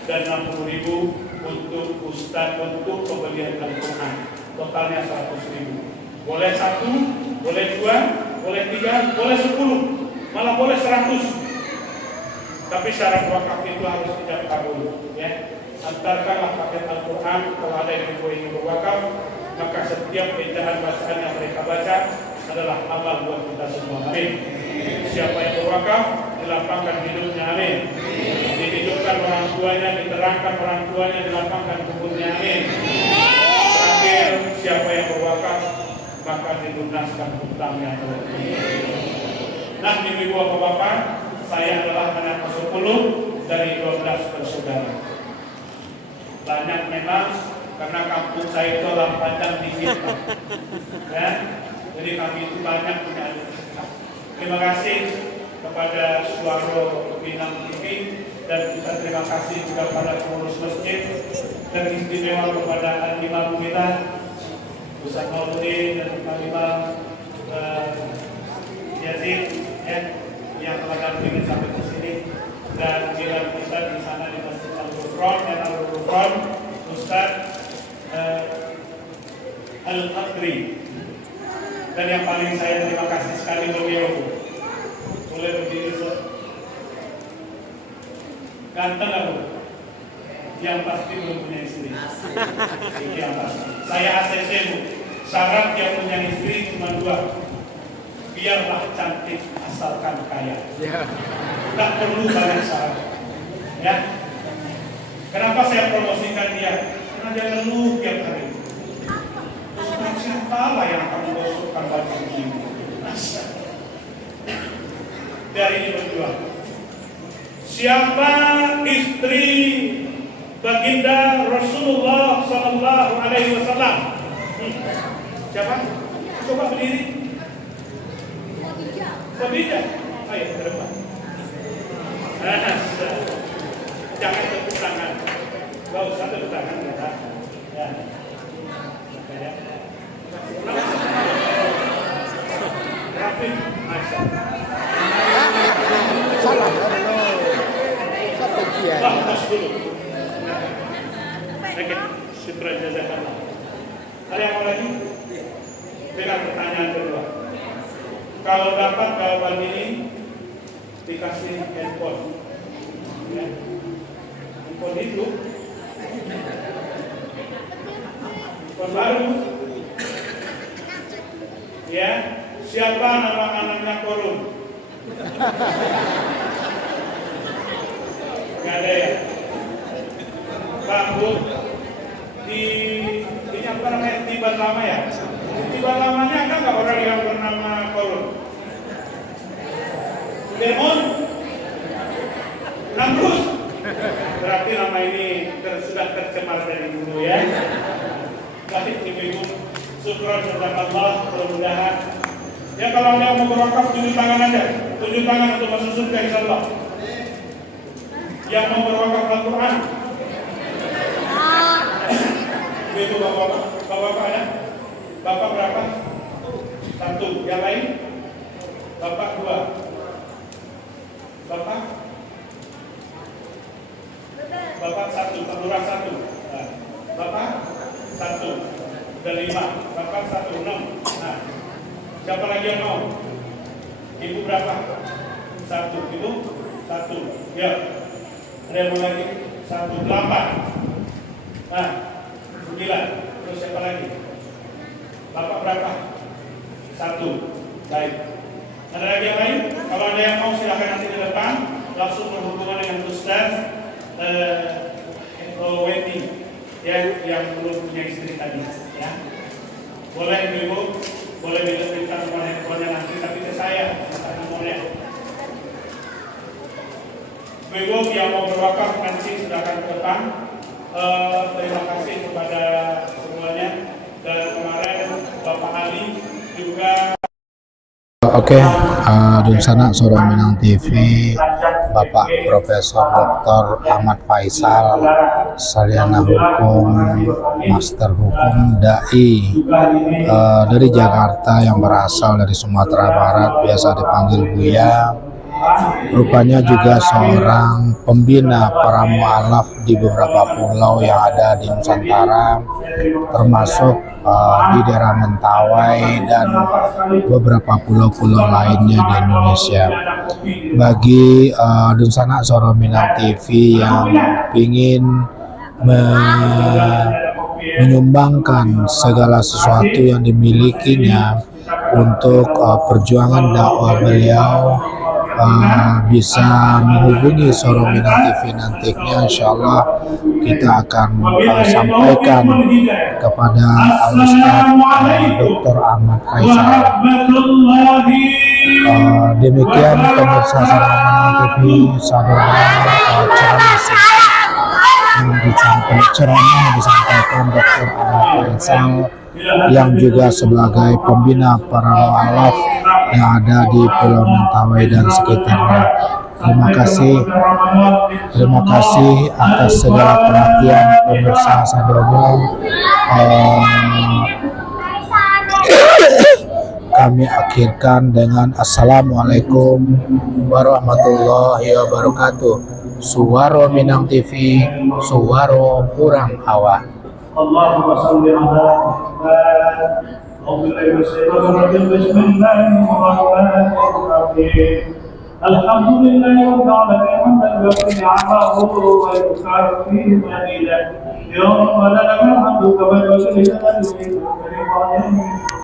dan 60.000 untuk Ustaz untuk pembelian Al-Quran. Totalnya 100.000. Boleh 1, boleh 2, boleh 3, boleh 10, malah boleh 100. Tapi syarat wakaf itu harus tidak kabul. Ya, antarkanlah paket Al-Quran kalau ada yang ingin berwakaf, maka setiap bacaan yang mereka baca adalah amal buat kita semua. Amin. Siapa yang berwakaf, dilapangkan hidupnya. Amin. Dihidupkan orang tuanya, diterangkan orang tuanya, dilapangkan kuburnya. Amin. Terakhir, siapa yang berwakaf, maka dilunaskan hutangnya. Nah, ibu bapak-bapak, saya adalah anak ke-10 dari 12 bersaudara. Banyak memang, karena kampung saya itu orang panjang dikit, ya. Jadi kami itu banyak punya adik. Terima kasih kepada Suara Minang TV, dan kita terima kasih juga pada pengurus masjid, dan istimewa kepada Al-Imam kita, Ustaz Mauludin, dan Al-Imam Yazid, ya, yang telah dampingin sampai ke sini, dan bila kita di sana di Masjid Al-Ghufran dan Al-Ghufran, Ustaz Al-Qadri. Dan yang paling saya terima kasih sekali beliau, boleh berdiri, ganteng nggak Bu? Yang pasti belum punya istri. Yang pasti. Saya ACC Bu, syarat yang punya istri cuma 2. Biarlah cantik asalkan kaya. Tak perlu banyak syarat. Ya. Kenapa saya promosikan dia? Karena dia ngeluh tiap hari. Ustaz, siapa lah yang akan menggosokkan baju ini? Dari ini berdua. Siapa istri baginda Rasulullah Sallallahu Alaihi Wasallam. Siapa? Coba berdiri. Khadijah. Ayo ke depan. Jangan tepuk tangan. Gak usah tepuk tangan ya. Ya. Rafi, Masya. Salah, satu dia. Tos dulu. Oke, syukran jazakallah. Ada yang mau lagi? Dengan pertanyaan kedua. Kalau dapat jawaban ini dikasih handphone, ya. Handphone itu handphone baru, ya. Siapa nama anaknya Korun? Gak ada ya? Pak Bu, ini apa namanya, tiba lama ya? Tiba lamanya ada nggak orang yang bernama Korun? Demon? Namrus? Berarti nama ini sudah tercemar dari dulu ya. Baik ibu-ibu, syukur jazakallah, mudah-mudahan. Ya kalau yang mau berwakaf tunjuk tangan aja, tunjuk tangan untuk masuk surga insyaallah. Yang mau berwakaf Al-Quran. Itu bapak ada? Bapak berapa? 1. Yang lain? Bapak 2. Bapak 1, Pak Lurah 1. Bapak 1. Dan 5. Bapak 1, 6. Nah, siapa lagi yang mau? Ibu berapa? 1. Ibu 1. Ya. Ada yang mau lagi? 1, 8. Nah, 9. Terus siapa lagi? Bapak berapa? 1. Baik. Ada lagi yang lain? Kalau ada yang mau silakan nanti ke depan, langsung berhubungan dengan Ustaz Wendy ya, yang belum punya istri tadi ya. Boleh ibu, boleh diberikan nomor handphonenya nanti, tapi ke saya nomornya. Ibu yang mau berwakaf nanti silakan ke depan. Terima kasih kepada semuanya, dan kemarin Bapak Ali juga. Oke, Dunsana Suro Minang TV, Bapak Profesor Dr. Ahmad Faisal, Sarjana Hukum, Master Hukum, Dai dari Jakarta yang berasal dari Sumatera Barat, biasa dipanggil Buya. Rupanya juga seorang pembina para mu'alaf di beberapa pulau yang ada di Nusantara, termasuk di daerah Mentawai dan beberapa pulau-pulau lainnya di Indonesia. Bagi Dunsana Suro Minang TV yang ingin menyumbangkan segala sesuatu yang dimilikinya untuk perjuangan dakwah beliau, bisa menghubungi Suro Minang TV nantinya. Insyaallah kita akan sampaikan kepada Al-Ustaz Dr. Ahmad Faisal. Demikian pemirsa Suro Minang TV, ceramah yang disampaikan Dr. Ahmad Faisal yang juga sebagai pembina para mu'alaf yang ada di Pulau Mentawai dan sekitarnya. Terima kasih atas segala perhatian pemirsa Sadomo. Kami akhirkan dengan Assalamualaikum warahmatullahi wabarakatuh. Suwaro Minang TV, Suwaro Urang Hawa. Allahumma salli ala Alhamdulillah rabbil alamin hamdan yuwaffi ni'amahu wa yukafi fadilah ya rabbana lakal hamdu kama